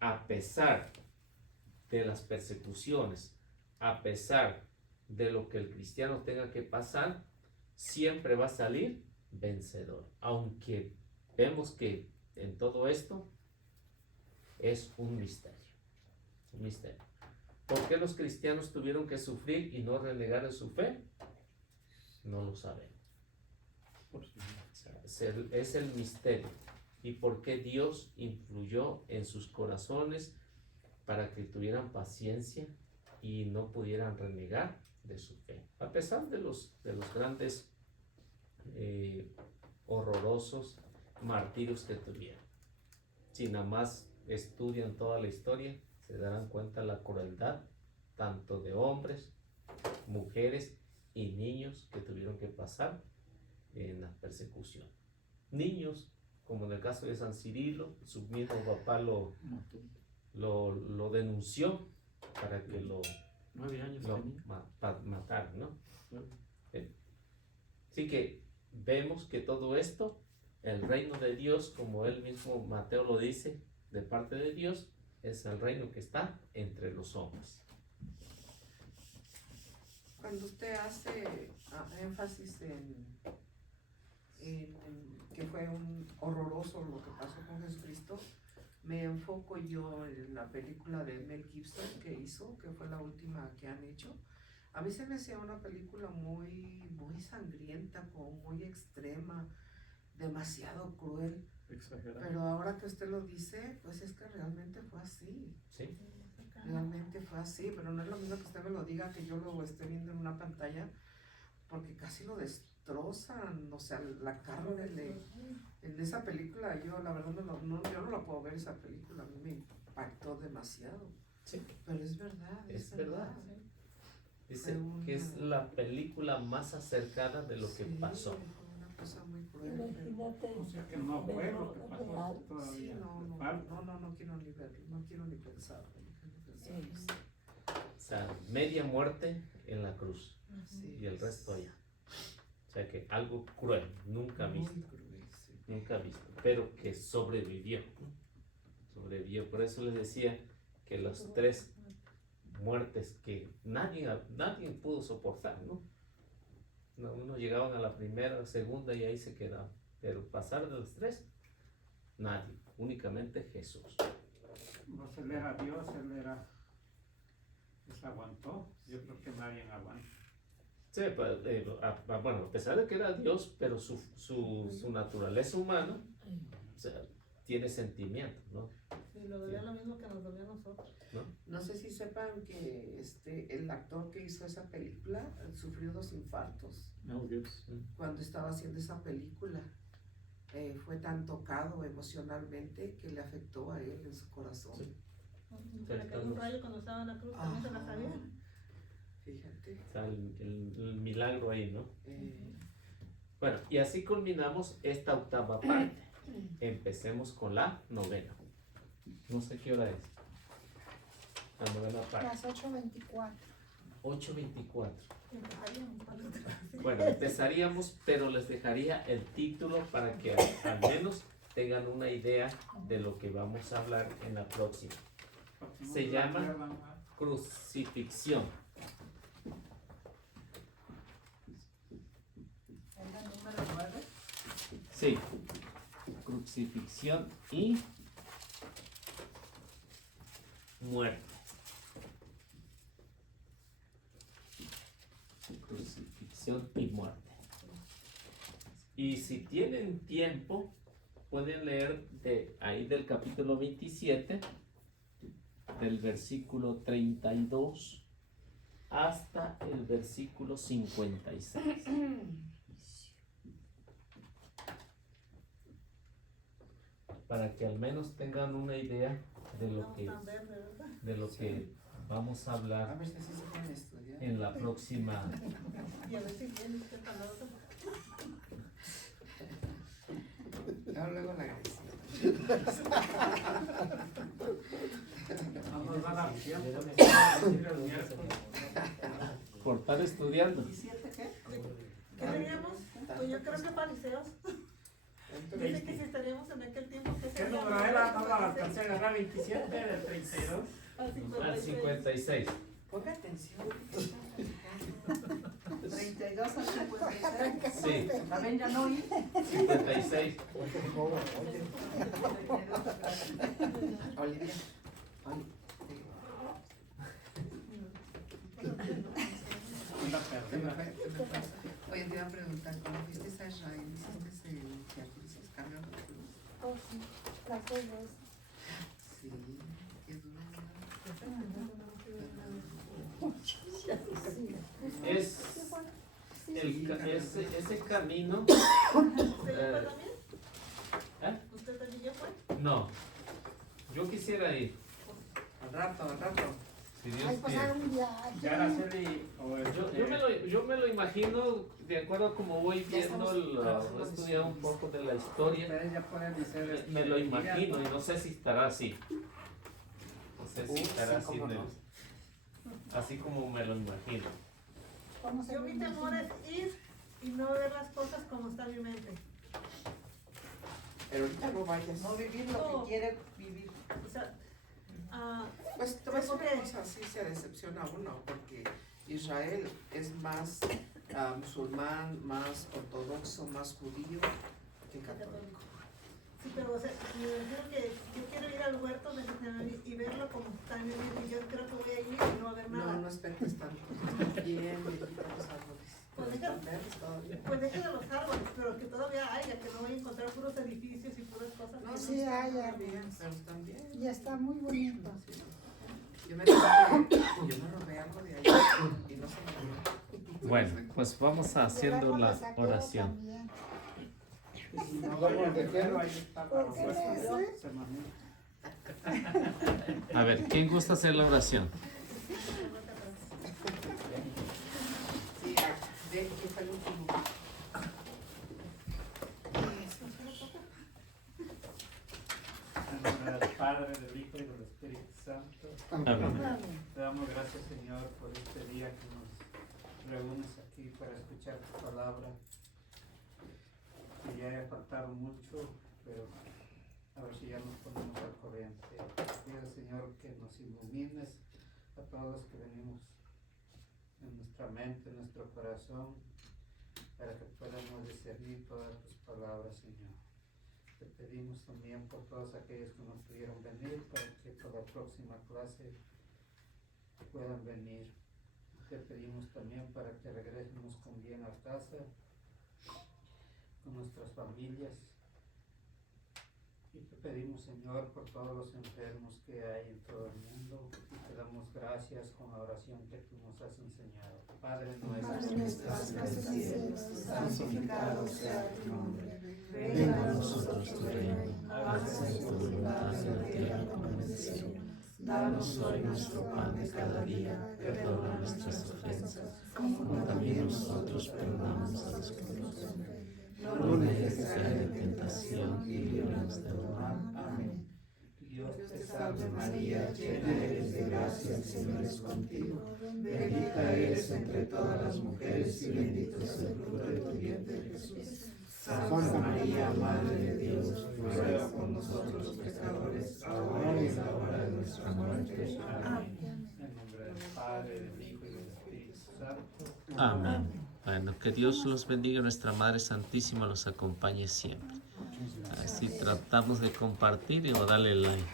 a pesar de las persecuciones, a pesar de lo que el cristiano tenga que pasar, siempre va a salir vencedor. Aunque vemos que en todo esto es un misterio. Un misterio. ¿Por qué los cristianos tuvieron que sufrir y no renegar en su fe? No lo sabemos. Es el misterio. ¿Y por qué Dios influyó en sus corazones para que tuvieran paciencia y no pudieran renegar de su fe? A pesar de los grandes horrorosos martirios que tuvieron. Si nada más estudian toda la historia, se darán cuenta de la crueldad tanto de hombres, mujeres y niños que tuvieron que pasar en la persecución. Niños, como en el caso de San Cirilo, su mismo papá lo denunció para que lo 9 años mataran, ¿no? Así que vemos que todo esto, el reino de Dios, como él mismo Mateo lo dice, de parte de Dios, es el reino que está entre los hombres. Cuando usted hace énfasis en que fue un horroroso lo que pasó con Jesucristo, me enfoco yo en la película de Mel Gibson que hizo, que fue la última que han hecho. A mí se me hacía una película muy sangrienta, como muy extrema, demasiado cruel. Exagerado. Pero ahora que usted lo dice, pues es que realmente fue así. Sí. Realmente fue así, pero no es lo mismo que usted me lo diga que yo lo esté viendo en una pantalla, porque casi lo destrozan, o sea, la carne en esa película, yo la verdad yo no la puedo ver esa película, a mí me impactó demasiado. Sí. Pero es verdad, Es verdad. Dice Fue que es la película más acercada de lo que Sí, pasó. fue una cosa muy cruel. pero- Imagínate. O sea que no fue verlo lo que pasó real. Sí, todavía. no Falta. quiero ni verlo, no quiero ni pensar. O sea, media muerte en la cruz Sí, y el resto allá. O sea que algo cruel, nunca muy visto, cruel, sí. nunca visto, pero que sobrevivió, ¿no? Sobrevivió. Por eso les decía que las 3 muertes que nadie pudo soportar, ¿no? Uno llegaban a la primera, segunda y ahí se quedaban. Pero pasar de las 3, nadie, únicamente Jesús. Pues él era Dios, él se aguantó. Yo creo que nadie aguanta. Sí, pues, bueno, a pesar de que era Dios, pero su naturaleza humana, o sea, tiene sentimientos, ¿no? Sí, lo dolía lo mismo que nos dolía a nosotros. No sé si sepan que el actor que hizo esa película sufrió 2 infartos Mel Gibson. cuando estaba haciendo esa película. fue tan tocado emocionalmente que le afectó a él en su corazón. Sí. Se le cayó un rayo cuando estaba en la cruz, también se la sabía. Fíjate. Está el milagro ahí, ¿no? Eh, Bueno, y así culminamos esta octava parte. Empecemos con la novena. No sé qué hora es. La novena parte. Las 8:24. 8:24. Empezaríamos cuando te- Bueno, empezaríamos, pero les dejaría el título para que al menos tengan una idea de lo que vamos a hablar en la próxima. Se llama Crucifixión. ¿Es la número 9? Sí, crucifixión y muerte. Crucifixión y muerte. Y si tienen tiempo, pueden leer de ahí del capítulo 27, del versículo 32 hasta el versículo 56. Para que al menos tengan una idea de lo No que, tan verde, ¿verdad? de lo que vamos a a hablar ver si así se puede estudiar. en la próxima. Y a ver si viene usted para la otra. Luego la agresión. No nos van a dar tiempo. Por estar estudiando. ¿17 qué? ¿Qué teníamos? Pues yo creo que fariseos. Dice que si estaríamos en aquel tiempo, ¿qué ¿Qué sería? número era? No la alcancé a agarrar, 27 del 32. Al 56. Ponga atención. 32 al 56. Sí, También ya no oí. 56. Olivia. La Se perdí. me fue. Oye, te iba a preguntar, cuando fuiste a Israel, ¿hiciste el ejercicio cargando la cruz? Oh, sí, las 2 veces. Sí, qué duro. Es ese camino. ¿Usted ya fue también? ¿Eh? ¿Usted también ya fue? No, yo quisiera ir, Al rato. si Ay, Dios pues quiere. un viaje. Ya Araceli o Yo me lo imagino de acuerdo a como voy Ya estamos viendo, trabajando he estudiado un poco de la historia. Ustedes ya pueden hacer. Me lo imagino y no sé si estará así. No sé si estará sí, así, cómo no. así como me lo imagino. ¿Cómo se Yo lo mi temor imagina? es ir y no ver las cosas como está en mi mente. Pero ahorita no vayas. No vivir lo No. que quiere vivir. O sea, Pues te voy a decir ¿Por qué? una cosa, sí se decepciona uno, porque Israel es más musulmán, más ortodoxo, más judío que católico. sí, pero o sea, me refiero que yo quiero ir al huerto de Getsemaní y verlo como está en mi mente. Yo creo que voy a ir y no va a haber nada. No expectes tanto, están bien bonitos los árboles. Pues Pero deja- están verdes todavía. Pues deje de los árboles, pero que todavía haya, que no voy a encontrar puros edificios y puras cosas. No, que sí están hay todavía. árboles. Pero están bien. Y está muy bonito. Sí. Yo me robé algo de ahí y no se me dio. Bueno, pues vamos haciendo la oración. También. Si no vaya primero, ahí está la ¿Por qué respuesta. ese? Se mamó. A ver, ¿quién gusta hacer la oración? Sí, de aquí está el último. En nombre del Padre, del Hijo y del Espíritu Santo. Amén. Te damos gracias, Señor, por este día que nos reúnes aquí para escuchar tu palabra. Que ya haya faltado mucho, pero a ver si ya nos ponemos al corriente. Pido, Señor, que nos ilumines a todos los que venimos en nuestra mente, en nuestro corazón, para que podamos discernir todas tus palabras, Señor. Te pedimos también por todos aquellos que no pudieron venir, para que por la próxima clase puedan venir. Te pedimos también para que regresemos con bien a casa, con nuestras familias, y te pedimos, Señor, por todos los enfermos que hay en todo el mundo y te damos gracias con la oración que tú nos has enseñado. Padre nuestro, Padre nuestro que estás en el cielo, santificado sea tu nombre. Venga a nosotros tu reino, hágase tu voluntad en la tierra como en el cielo. Danos hoy nuestro pan de cada día, perdona nuestras ofensas, como también nosotros perdonamos a los que nos ofenden. No nos dejes caer en tentación y líbranos del mal. Amén. Dios Te salve María, llena eres de gracia, el Señor es contigo. Bendita eres entre todas las mujeres y bendito es el fruto de tu vientre, Jesús. Santa María, Madre de Dios, ruega por nosotros los pecadores, ahora y en la hora de nuestra muerte. Amén. En nombre del Padre, del Hijo y del Espíritu Santo. Amén. Bueno, que Dios los bendiga, nuestra Madre Santísima los acompañe siempre. Así tratamos de compartir y o darle like.